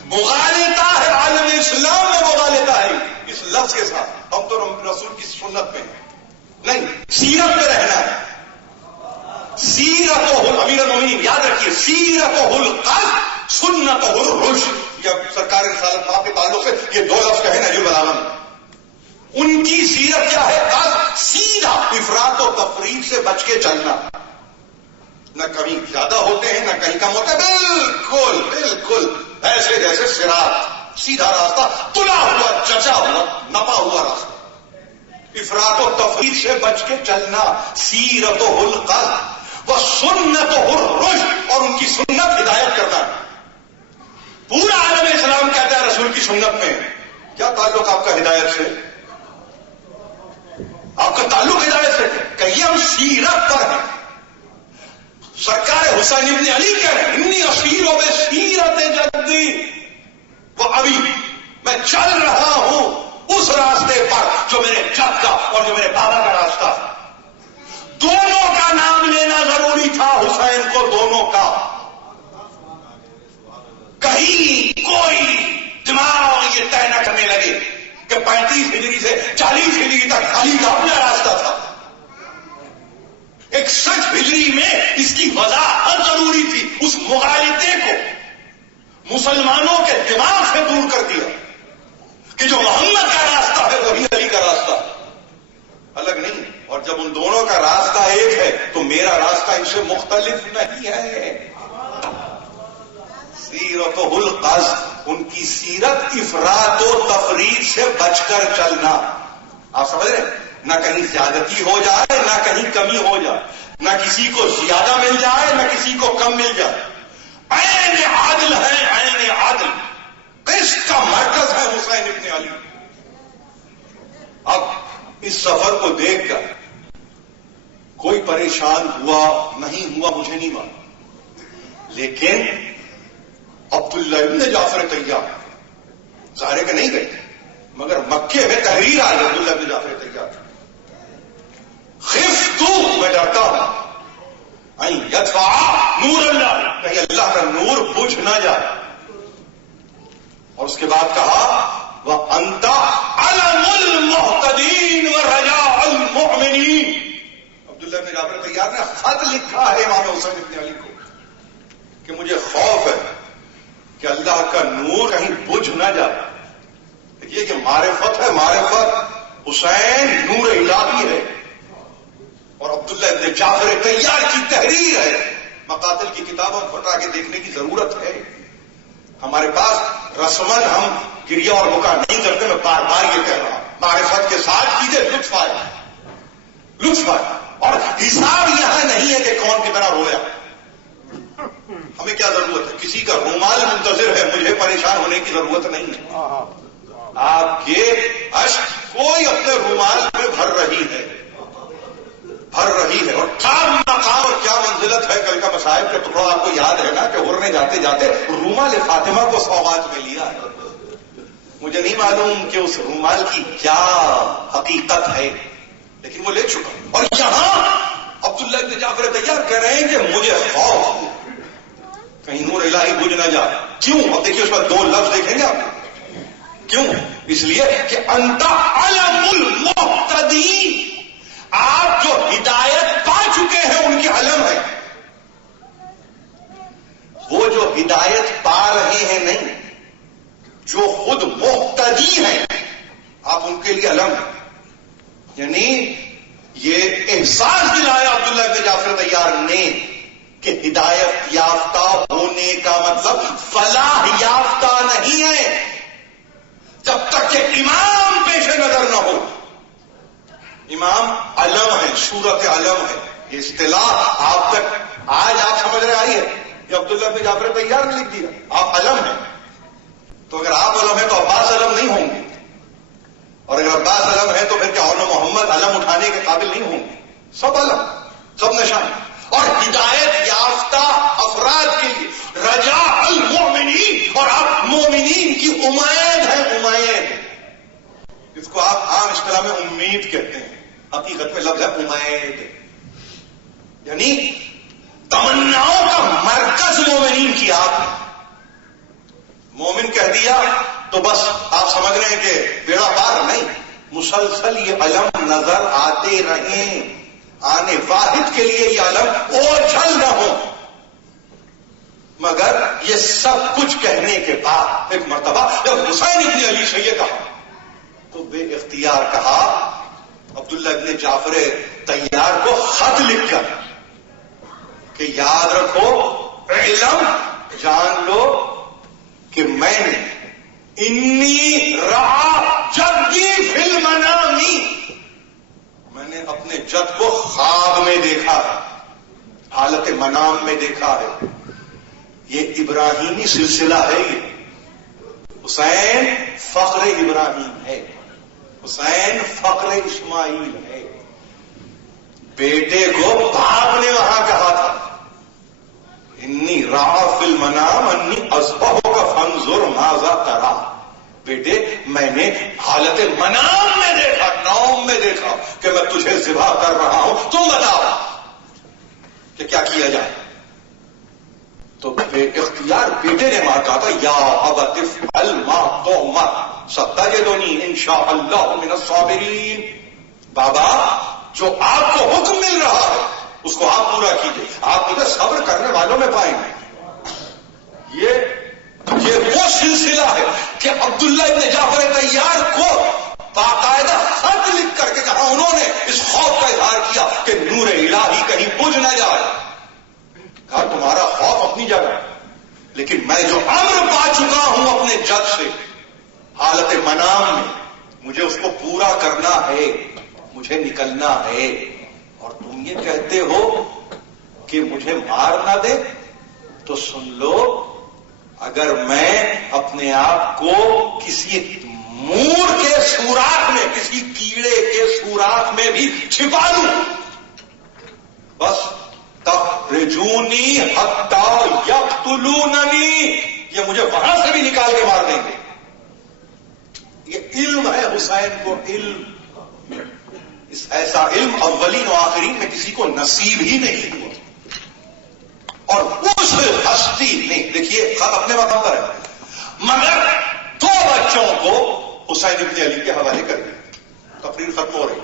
مغالطہ ہے، عالم اسلام میں مغالطہ ہے اس لفظ کے ساتھ. ہم تو رسول کی سنت پہ ہیں، نہیں سیرت پہ رہنا ہے. سیرت امیر المومنین یاد رکھیے، سیرت القلب سنت الرشد. یہ سرکار رسالت ماں کے تعلق سے یہ 2 لفظ کہے نہج البلاغہ میں. ان کی سیرت کیا ہے؟ قصد سیدھا، افراط و تفریط سے بچ کے چلنا. نہ کہیں زیادہ ہوتے ہیں نہ کہیں کم ہوتے ہیں، بالکل بالکل ایسے جیسے صراط، سیدھا راستہ، تلا ہوا چچا ہوا نپا ہوا راستہ. افراط و تفریط سے بچ کے چلنا. سیرت القلب و سنت الرشد، اور ان کی سنت ہدایت کرنا. پورا عالم اسلام کہتا ہے رسول کی سنت میں. کیا تعلق آپ کا ہدایت سے؟ آپ کا تعلق ہدایت سے کہیے ہم سیرت پر ہیں. سرکار حسین ابن علی کہہ رہے ہیں انی اسیروں میں سیرت جدی. وہ ابھی میں چل رہا ہوں اس راستے پر جو میرے جد کا اور جو میرے بابا کا راستہ. دونوں کا نام لینا ضروری تھا حسین کو، دونوں کا. کہیں کوئی دماغ یہ طے نہ کرنے لگے کہ 35 ہجری سے 40 ہجری تک علی کا اپنا راستہ تھا. 61 ہجری میں اس کی وضاحت ضروری تھی. اس مغالطے کو مسلمانوں کے دماغ سے دور کر دیا کہ جو محمد کا راستہ ہے وہی علی کا راستہ، الگ نہیں. اور جب ان دونوں کا راستہ ایک ہے تو میرا راستہ ان سے مختلف نہیں ہے. سیرت القصد، ان کی سیرت افراط و تفریط سے بچ کر چلنا. آپ سمجھ رہے ہیں؟ نہ کہیں زیادتی ہو جائے نہ کہیں کمی ہو جائے، نہ کسی کو زیادہ مل جائے نہ کسی کو کم مل جائے. عین عادل ہے، عین عادل. اس کا مرکز ہے حسین ابن علی. اب اس سفر کو دیکھ کر کوئی پریشان ہوا نہیں ہوا مجھے نہیں معلوم، لیکن عبداللہ ابن جعفر تیار ظاہر ہے کہ نہیں گئے، مگر مکے میں تحریر آ گئی عبداللہ ابن جعفر تیار. خفتو، میں ڈرتا ہوں، یدفع نور اللہ، کہیں اللہ کا نور بجھ نہ جائے. اور اس کے بعد کہا وَأَنْتَ عَلَمُ الْمُهْتَدِينَ وَرَجَاءُ الْمُؤْمِنِينَ. عبداللہ ابن جعفر تیار نے خط لکھا ہے امام حسین ابن علی کو کہ مجھے خوف ہے کہ اللہ کا نور کہیں بجھ نہ جائے. دیکھیے کہ معرفت ہے، معرفت حسین نور الہی ہے، اور عبداللہ ابن جعفر تیار کی تحریر ہے. مقاتل کی کتابوں پھٹا کے دیکھنے کی ضرورت ہے. ہمارے پاس رسمن ہم گریہ اور بکا نہیں کرتے. میں بار بار یہ کہہ رہا ہوں معرفت کے ساتھ کیجیے، لطف آئے، لطف آئے. اور حساب یہاں نہیں ہے کہ کون کتنا رویا. ہمیں کیا ضرورت ہے؟ کسی کا رومال منتظر ہے، مجھے پریشان ہونے کی ضرورت نہیں ہے. آپ کے اشک کوئی اپنے رومال میں بھر رہی ہے، بھر رہی ہے. اور کیا مقام اور کیا منزلت ہے. کل کا مصائب کا ٹکڑا آپ کو یاد ہے نا کہ حر نے جاتے جاتے رومال فاطمہ کو سوغات میں لیا ہے. مجھے نہیں معلوم کہ اس رومال کی کیا حقیقت ہے، لیکن وہ لے چکا. اور یہاں عبداللہ ابن جعفر تیار کہہ رہے ہیں کہ مجھے خوف کہیں نور الہی بجھ نہ جائے. کیوں؟ اب دیکھیے اس پر 2 لفظ دیکھیں گے آپ. کیوں؟ اس لیے کہ انت علم المہتدین، آپ جو ہدایت پا چکے ہیں ان کے علم ہے. وہ جو ہدایت پا رہے ہیں نہیں، جو خود مہتدی ہیں آپ ان کے لیے علم ہے. یعنی یہ احساس دلایا عبداللہ ابن جعفر تیار نے کہ ہدایت یافتہ ہونے ہونے کا مطلب فلاح یافتہ نہیں ہے جب تک کہ امام پیش نظر نہ ہو. امام علم ہے، صورت علم ہے. یہ اصطلاح آپ تک آج آپ سمجھ رہے آئی ہے. یہ عبداللہ بن جعفر طیار نے لکھ دیا. آپ علم ہیں تو اگر آپ علم ہیں تو عباس علم نہیں ہوں گے، اور اگر عباس علم ہے تو پھر کیا عون محمد علم اٹھانے کے قابل نہیں ہوں گے؟ سب علم، سب نشان. اور ہدایت یافتہ افراد کے لیے رجاء المؤمنین، اور آپ مومنین کی امید ہے. امید اس کو آپ عام اصطلاح میں امید کہتے ہیں، حقیقت میں لفظ ہے امید، یعنی تمناؤں کا مرکز مومنین کی آپ ہے. مومن کہہ دیا تو بس آپ سمجھ رہے ہیں کہ بیڑا پار نہیں. مسلسل یہ علم نظر آتے رہیں، آنے واحد کے لیے یہ علم اوجھل نہ ہو. مگر یہ سب کچھ کہنے کے بعد ایک مرتبہ جب حسین ابن علی سے یہ کہا تو بے اختیار کہا عبداللہ ابن جعفر طیار کو خط لکھ کر کہ یاد رکھو، علم جان لو کہ میں نے انی رہا جدی فی المنامی، میں نے اپنے جد کو خواب میں دیکھا ہے، حالت منام میں دیکھا ہے. یہ ابراہیمی سلسلہ ہے. یہ حسین فخر ابراہیم ہے، حسین فخر اسماعیل ہے. بیٹے کو باپ نے وہاں کہا تھا انی رہا فی المنام انی اذبحک فانظر ماذا تری. بیٹے میں نے حالت منام میں دیکھا، نوم میں دیکھا کہ میں تجھے ذبح کر رہا ہوں، تم بتاؤ کہ کیا کیا جائے. تو بے اختیار بیٹے نے وہاں کہا تھا یا ابت افعل ما تؤمر ستجدنی انشاء اللہ من الصابرین. بابا جو آپ کو حکم مل رہا ہے اس کو آپ پورا کیجئے، آپ مجھے صبر کرنے والوں میں پائیں گے. یہ وہ سلسلہ ہے کہ عبداللہ ابن جعفر طیار کو باقاعدہ خط لکھ کر کے جہاں انہوں نے اس خوف کا اظہار کیا کہ نور الہی کہیں بجھ نہ جائے، کہا تمہارا خوف اپنی جگہ، لیکن میں جو امر پا چکا ہوں اپنے جد سے حالت منام میں، مجھے اس کو پورا کرنا ہے، مجھے نکلنا ہے. اور تم یہ کہتے ہو کہ مجھے مار نہ دے، تو سن لو اگر میں اپنے آپ کو کسی مور کے سوراخ میں، کسی کیڑے کے سوراخ میں بھی چھپا لوں، بس تخرجونی حتی یقتلوننی، یہ مجھے وہاں سے بھی نکال کے مار دیں گے. یہ علم ہے حسین کو، علم، ایسا علم اولین و آخرین میں کسی کو نصیب ہی نہیں ہوا. اور اس ہستی نے دیکھیے خط اپنے مقام پر ہے، مگر 2 بچوں کو حسین ابن علی کے حوالے کر دیا. تقریر ختم ہو رہی.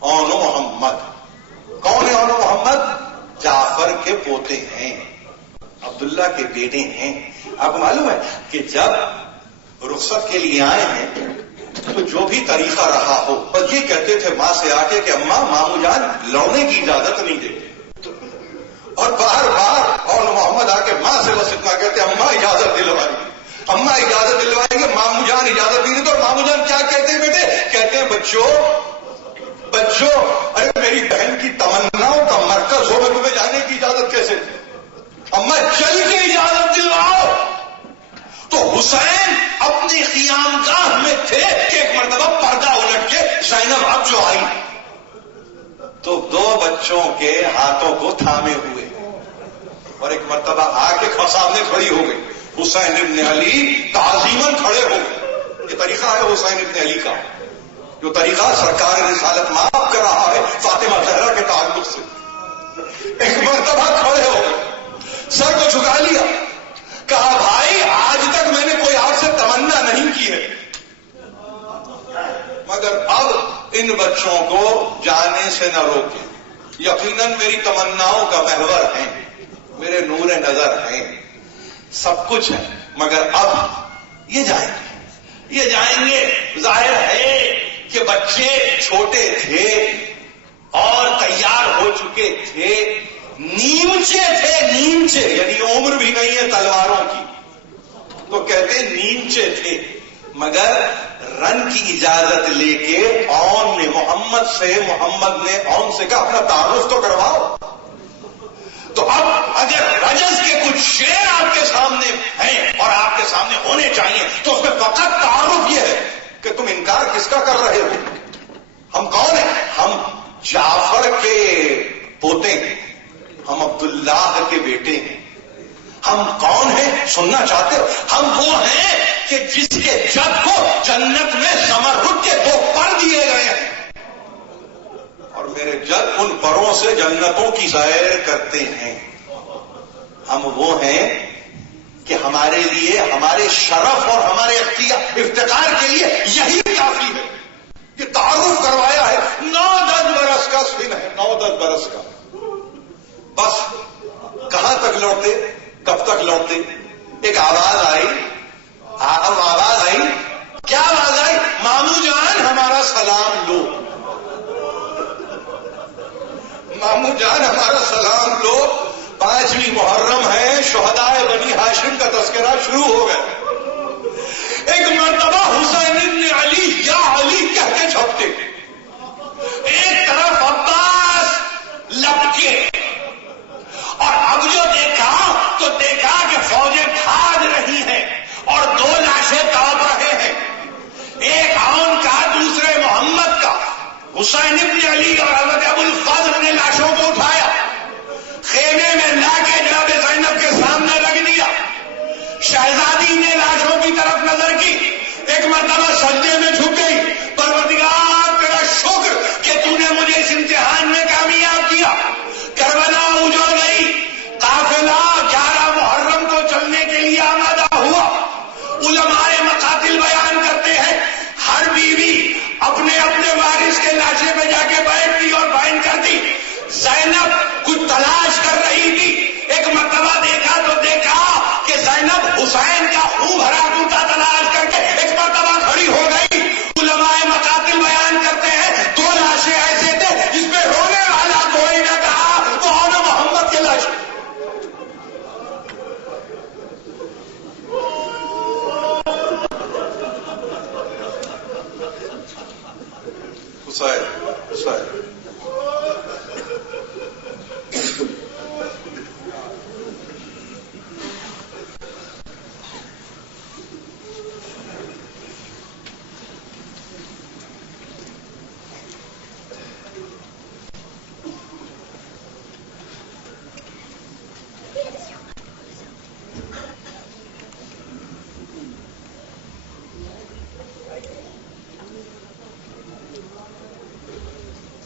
اون محمد، کون ہے اون محمد؟ جعفر کے پوتے ہیں، عبداللہ کے بیٹے ہیں. آپ کو معلوم ہے کہ جب رخصت کے لیے آئے ہیں تو جو بھی طریقہ رہا ہو، بس یہ کہتے تھے ماں سے آ کے کہ اماں مامو جان لونے کی اجازت نہیں دیتے، اور بار بار اور محمد آ کے ماں سے بس اتنا کہتے اماں اجازت دلوائیں گے، اماں اجازت دلوائیں گے، مامو جان اجازت نہیں دیتے. اور مامو جان کیا کہتے ہیں بیٹے؟ کہتے ہیں بچوں ارے میری بہن کی تمناؤں کا مرکز ہو، میں تمہیں جانے کی اجازت کیسے دوں؟ اماں چل کے اجازت دلواؤ. تو حسین اپنی قیام گاہ میں تھے کہ ایک مرتبہ پردہ الٹ کے زینب اب جو آئی تو 2 بچوں کے ہاتھوں کو تھامے ہوئے، اور ایک مرتبہ آ کے سامنے کھڑی ہو گئی. حسین ابن علی تعظیماً کھڑے ہو گئے. یہ طریقہ ہے حسین ابن علی کا، جو طریقہ سرکار رسالت معاف کر رہا ہے فاطمہ زہرا کے تعلق سے. ایک مرتبہ کھڑے ہو گئے، سر کو جھکا لیا، کہا بھائی آج تک میں نے کوئی آپ سے تمنا نہیں کی ہے، مگر اب ان بچوں کو جانے سے نہ روکیں. یقیناً میری تمناؤں کا محور ہیں، میرے نور نظر ہیں، سب کچھ ہے، مگر اب یہ جائیں گے. ظاہر ہے کہ بچے چھوٹے تھے اور تیار ہو چکے تھے، نیمچے تھے، نیمچے یعنی عمر بھی نہیں ہے تلواروں کی، تو کہتے نیمچے تھے، مگر رن کی اجازت لے کے اون نے محمد نے اون سے کہا اپنا تعارف تو کرواؤ. تو اب اگر رجز کے کچھ شعر آپ کے سامنے ہیں اور آپ کے سامنے ہونے چاہیے تو اس میں فقط تعارف یہ ہے کہ تم انکار کس کا کر رہے ہو. ہم کون ہیں؟ ہم جعفر کے پوتے ہیں، ہم عبداللہ کے بیٹے ہیں. ہم کون ہیں سننا چاہتے ہو؟ ہم وہ ہیں کہ جس کے جد کو جنت میں زمرد کے 2 پر دیے گئے ہیں، اور میرے جد ان پروں سے جنتوں کی سیر کرتے ہیں. ہم وہ ہیں کہ ہمارے لیے، ہمارے شرف اور ہمارے افتخار کے لیے یہی کافی ہے. یہ تعارف کروایا ہے. 9-10 برس کا سن ہے، 9-10 برس کا. بس کہاں تک لوٹتے، کب تک لوٹتے؟ ایک آواز آئی، کیا آواز آئی؟ مامو جان ہمارا سلام لو، مامو جان ہمارا سلام لو. 5ویں محرم ہے، شہدائے بنی ہاشم کا تذکرہ شروع ہو گیا. ایک مرتبہ حسین ابن علی یا علی کہہ کے جھپٹے، ایک طرف عباس لپکے، اور اب جو دیکھا تو دیکھا کہ فوجیں بھاگ رہی ہیں اور 2 لاشیں تڑپ رہے ہیں، ایک عون کا دوسرے محمد کا. حسین ابن علی اور حضرت ابو الفضل نے لاشوں کو اٹھایا، خیمے میں لا کے جناب زینب کے سامنے رکھ دیا. شہزادی نے لاشوں کی طرف نظر کی، ایک مرتبہ سجدے میں جھک گئی، پروردگار تیرا شکر کہ تو نے مجھے اس امتحان میں کامیاب کیا. کربلا اجڑ گئی، قافلہ 11 محرم کو چلنے کے لیے آمادہ ہوا. علماء مقاتل بیان کرتے ہیں ہر بیوی اپنے اپنے وارث کے لاشے پہ جا کے بیٹھ دی اور بائن کر دی. زینب کچھ تلاش کر رہی تھی، ایک مرتبہ دیکھا تو دیکھا کہ زینب حسین کا خون بھرا جوتا تلاش کر کے ایک مرتبہ کھڑی ہو گئی. علماء مقاتل بیان کرتے ہیں 2 لاشیں ایسے تھے جس پہ رونے والا کوئی نہ کہا، وہ ہونا محمد کے لاش. حسین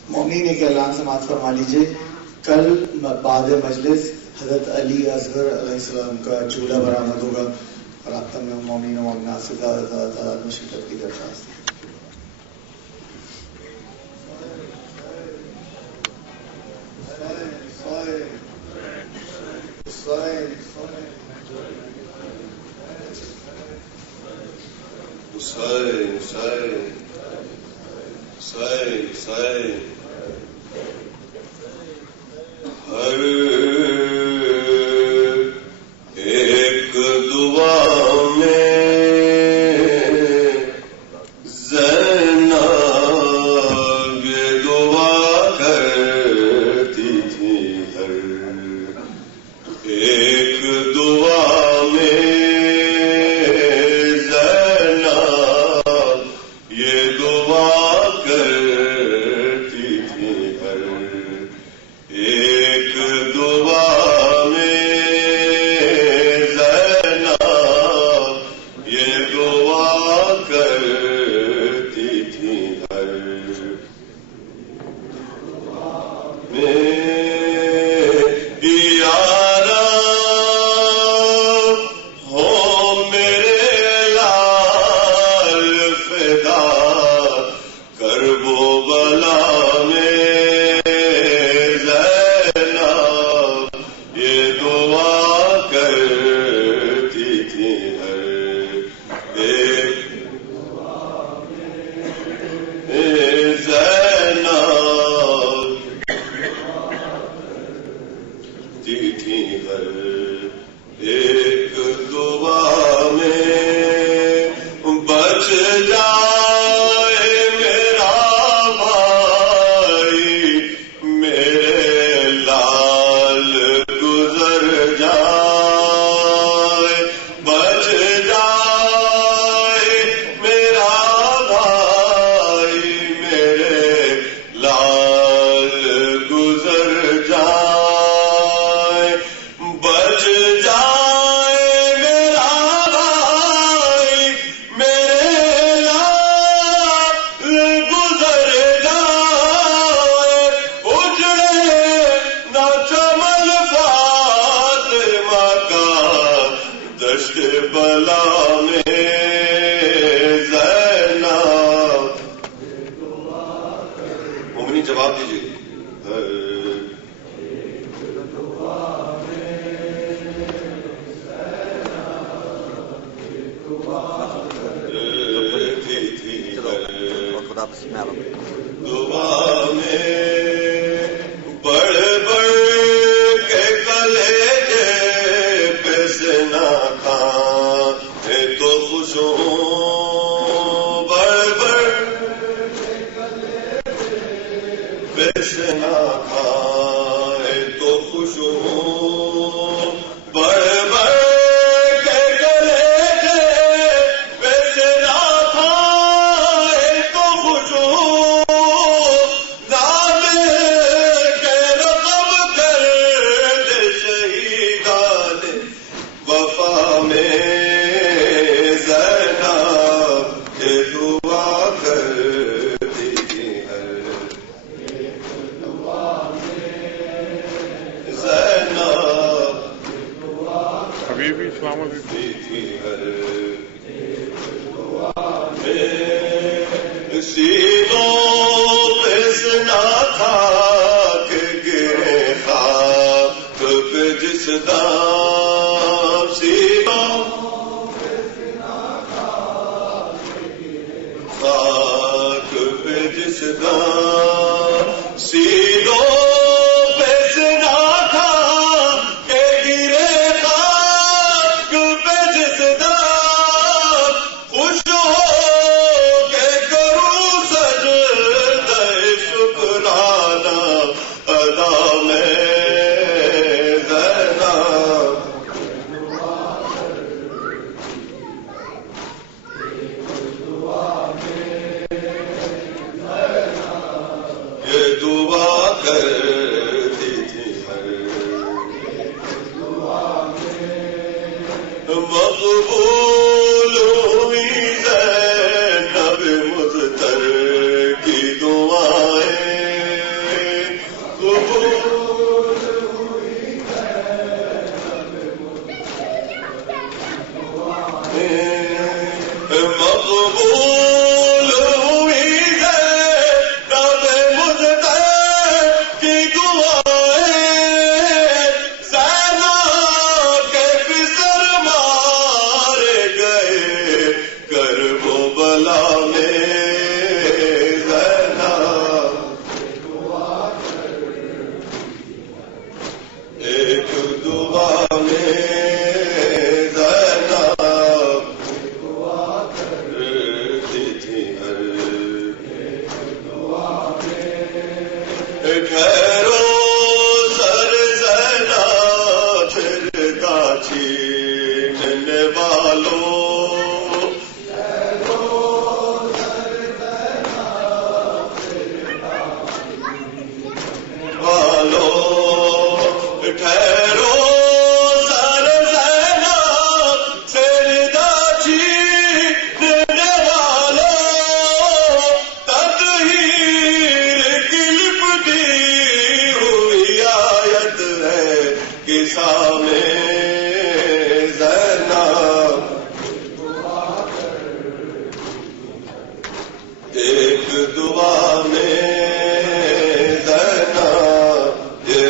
مومنین کے اعلان سماعت فرما لیجیے. کل بعد مجلس حضرت علی اصغر علیہ السلام کا چولہا برآمد ہوگا اور آپ تمام مومنین و مومنات سے زیادہ تعداد میں شرکت کی درخواست ہے. ہر ایک دعا میں جواب دیجیے. دعا میں بڑھ بڑھ کے کلیجے پہ سے نہ کھائے تو خوش ہوں. بڑھ بڑھ پہ سے نہ کھائے تو خوش ہوں. بڑھ بڑھ کے کلیجے پہ سے نہ کھائے تو خوش ہوں. وفا میں زینب یہ دعا کرتی تھی زینب حبیبی اسلام کرتی تھی سینوں پہ سنا تھا کہ گرے خاک پہ جس دام سینوں خاک پہ جس دام سینوں پہ سنا تھا کہ گرے خاک پہ جس دام خوش ہو کے کروں سجدہ شکرانہ ادا میں مقبول ہوئی زینب مضطر کی دعائیں. قبول ہوئی مقبول ہوئی زینب مضطر کی دعائیں. زینب کے پسر مارے گئے کرب و بلا میں. زینب ایک دعا میں ٹھہرو سر زینب پھر چھیننے والوں. ٹھہرو سر زینب سجدہ چھیننے والوں. تطہیر کی لپٹی ہوئی آیت ہے قصہ میں زینب. ایک دعا میں زینب یہ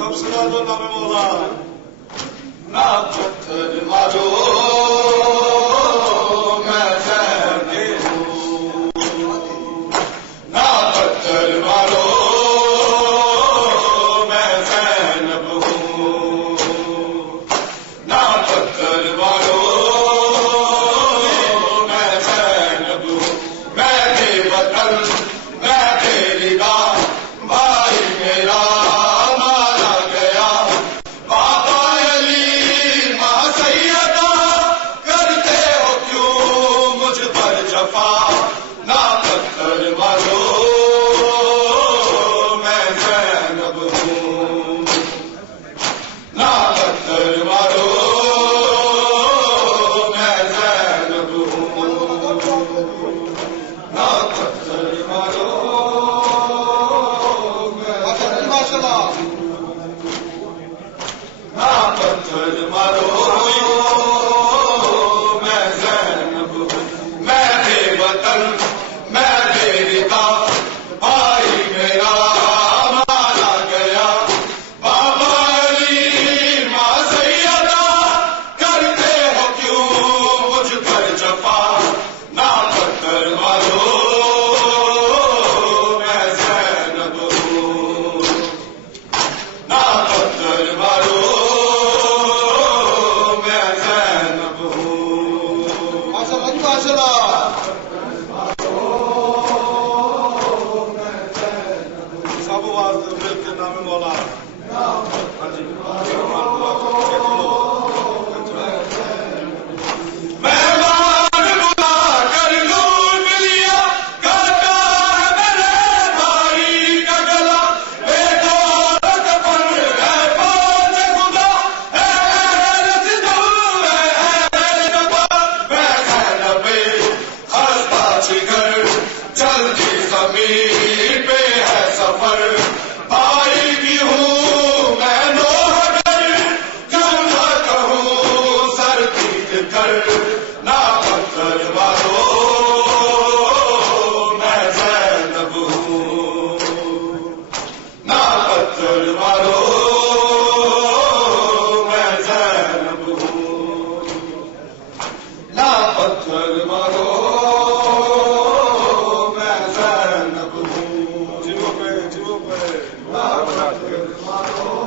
سب سے زیادہ نام مولا نہ پتھر مارو میں زینب ہوں نہ پتھر مارو میں زینب ہوں نہ پتھر مارو میں زینب ہوں میں بے وطن میں تیری دار بھائی میرا مارا گیا بابا علی ماں سیدہ کرتے ہو کیوں مجھ پر جفا نہ پتھر مارو میں زینب ہوں نہ پتھر مارو میں زینب ہوں نہ پتھر مارو نہ پتھر مارو میں زینب ہوں میں بے وطن میں تیری دار بھائی میرا مارا گیا بابا علی ماں سیدہ کرتے ہو کیوں مجھ پر جفا نہ پتھر مارو میں زینب ہوں نہ پتھر مارو میں زینب ہوں سب آواز مل کے نام مولا مہمان بلا کر لوٹ لیا کاٹا ہے میرے بھائی کا گلا بے دولت پر ہے فوج خدا ہے رسول ہے جبار میں زینب خستہ جگر جلدی زمین پہ ہے سفر بھائی بھی ہوں میں نوح گر کیوں نہ کہوں سر پیٹ کر نہ پتھر مارو میں زینب ہوں نہ پتھر مارو میں زینب ہوں نہ پتھر مارو میں زینب ہوں جیو پہ نہ پتھر مارو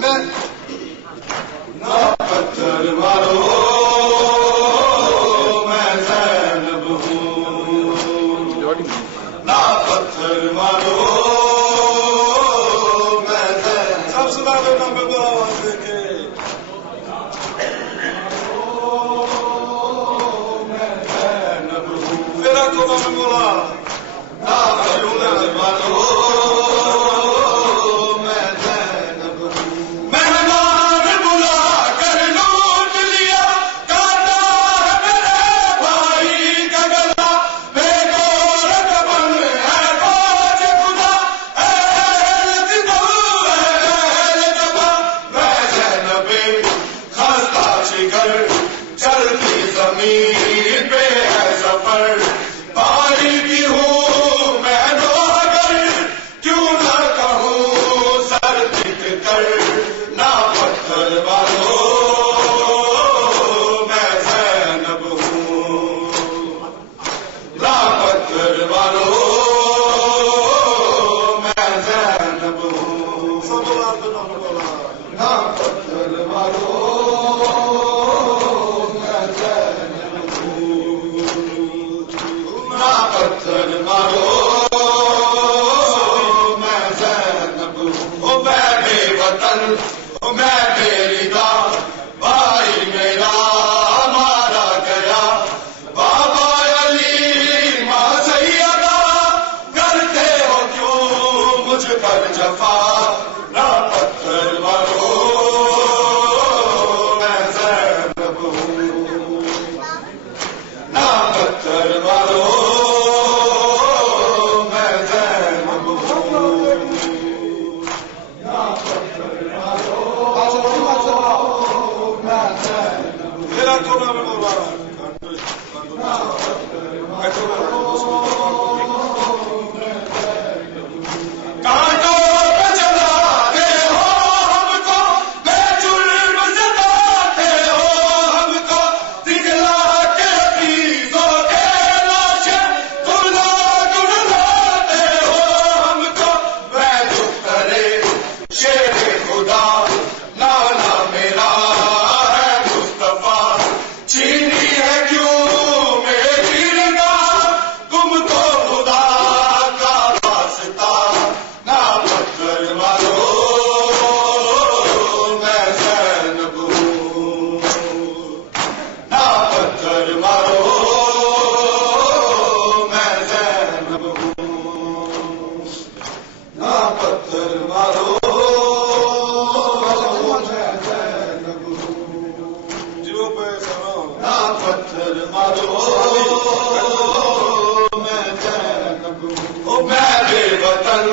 میں نہ پتھر مارو میں زینب ہوں نہ پتھر مارو میں زینب سب سے زیادہ نام پہ بڑا آواز دے کے میرا کو نام بولا نہ پتھر مارو میں زینب ہوں مہمان بلا کر لوٹ لیا کاٹا ہے میرے بھائی کا گلا بے دولت بن ہے فوج خدا ہے جبار میں زینب خستہ جگر چلتی زمین پہ ہے سفر بھائی بھی ہوں میں نوح گر کیوں نہ کہوں سر پٹ کر نہ پتھر مارو میں زینب ہوں نہ پتھر مارو میں زینب ہوں نہ پتھر مارو میں زینب ہوں نہ پتھر مارو میں زینب ہوں میں بے وطن میں تیری دار بھائی میرا مارا گیا بابا علی ماں سیدہ کرتے ہو کیوں مجھ پر جفا نہ پتھر مارو میں زینب ہوں نہ پتھر مارو میں زینب ہوں نہ پتھر مارو میرا کو نام بولا نہ پتھر مارو پتھر مارو جو پہ سنو نہ پتھر مارو میں بے وطن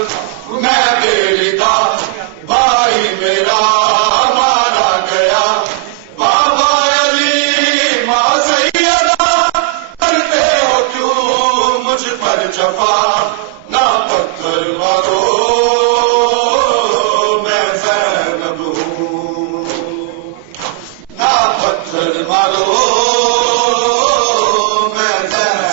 میں بے ردا بھائی میرا مارا گیا بابا علی ماں سیدہ کرتے ہو کیوں مجھ پر جفا نہ پتھر مارو میں زینب ہوں نہ پتھر مارو میں زینب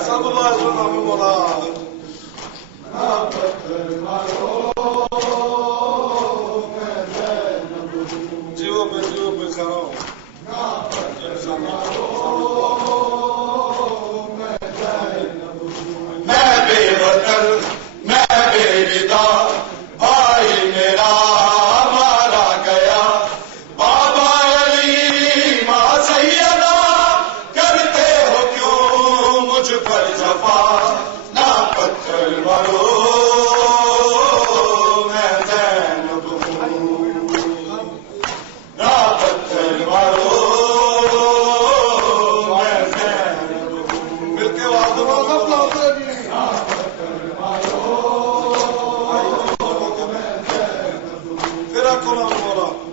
سب باتوں میں بولا نہ پتھر مارو جزاک اللہ مولا.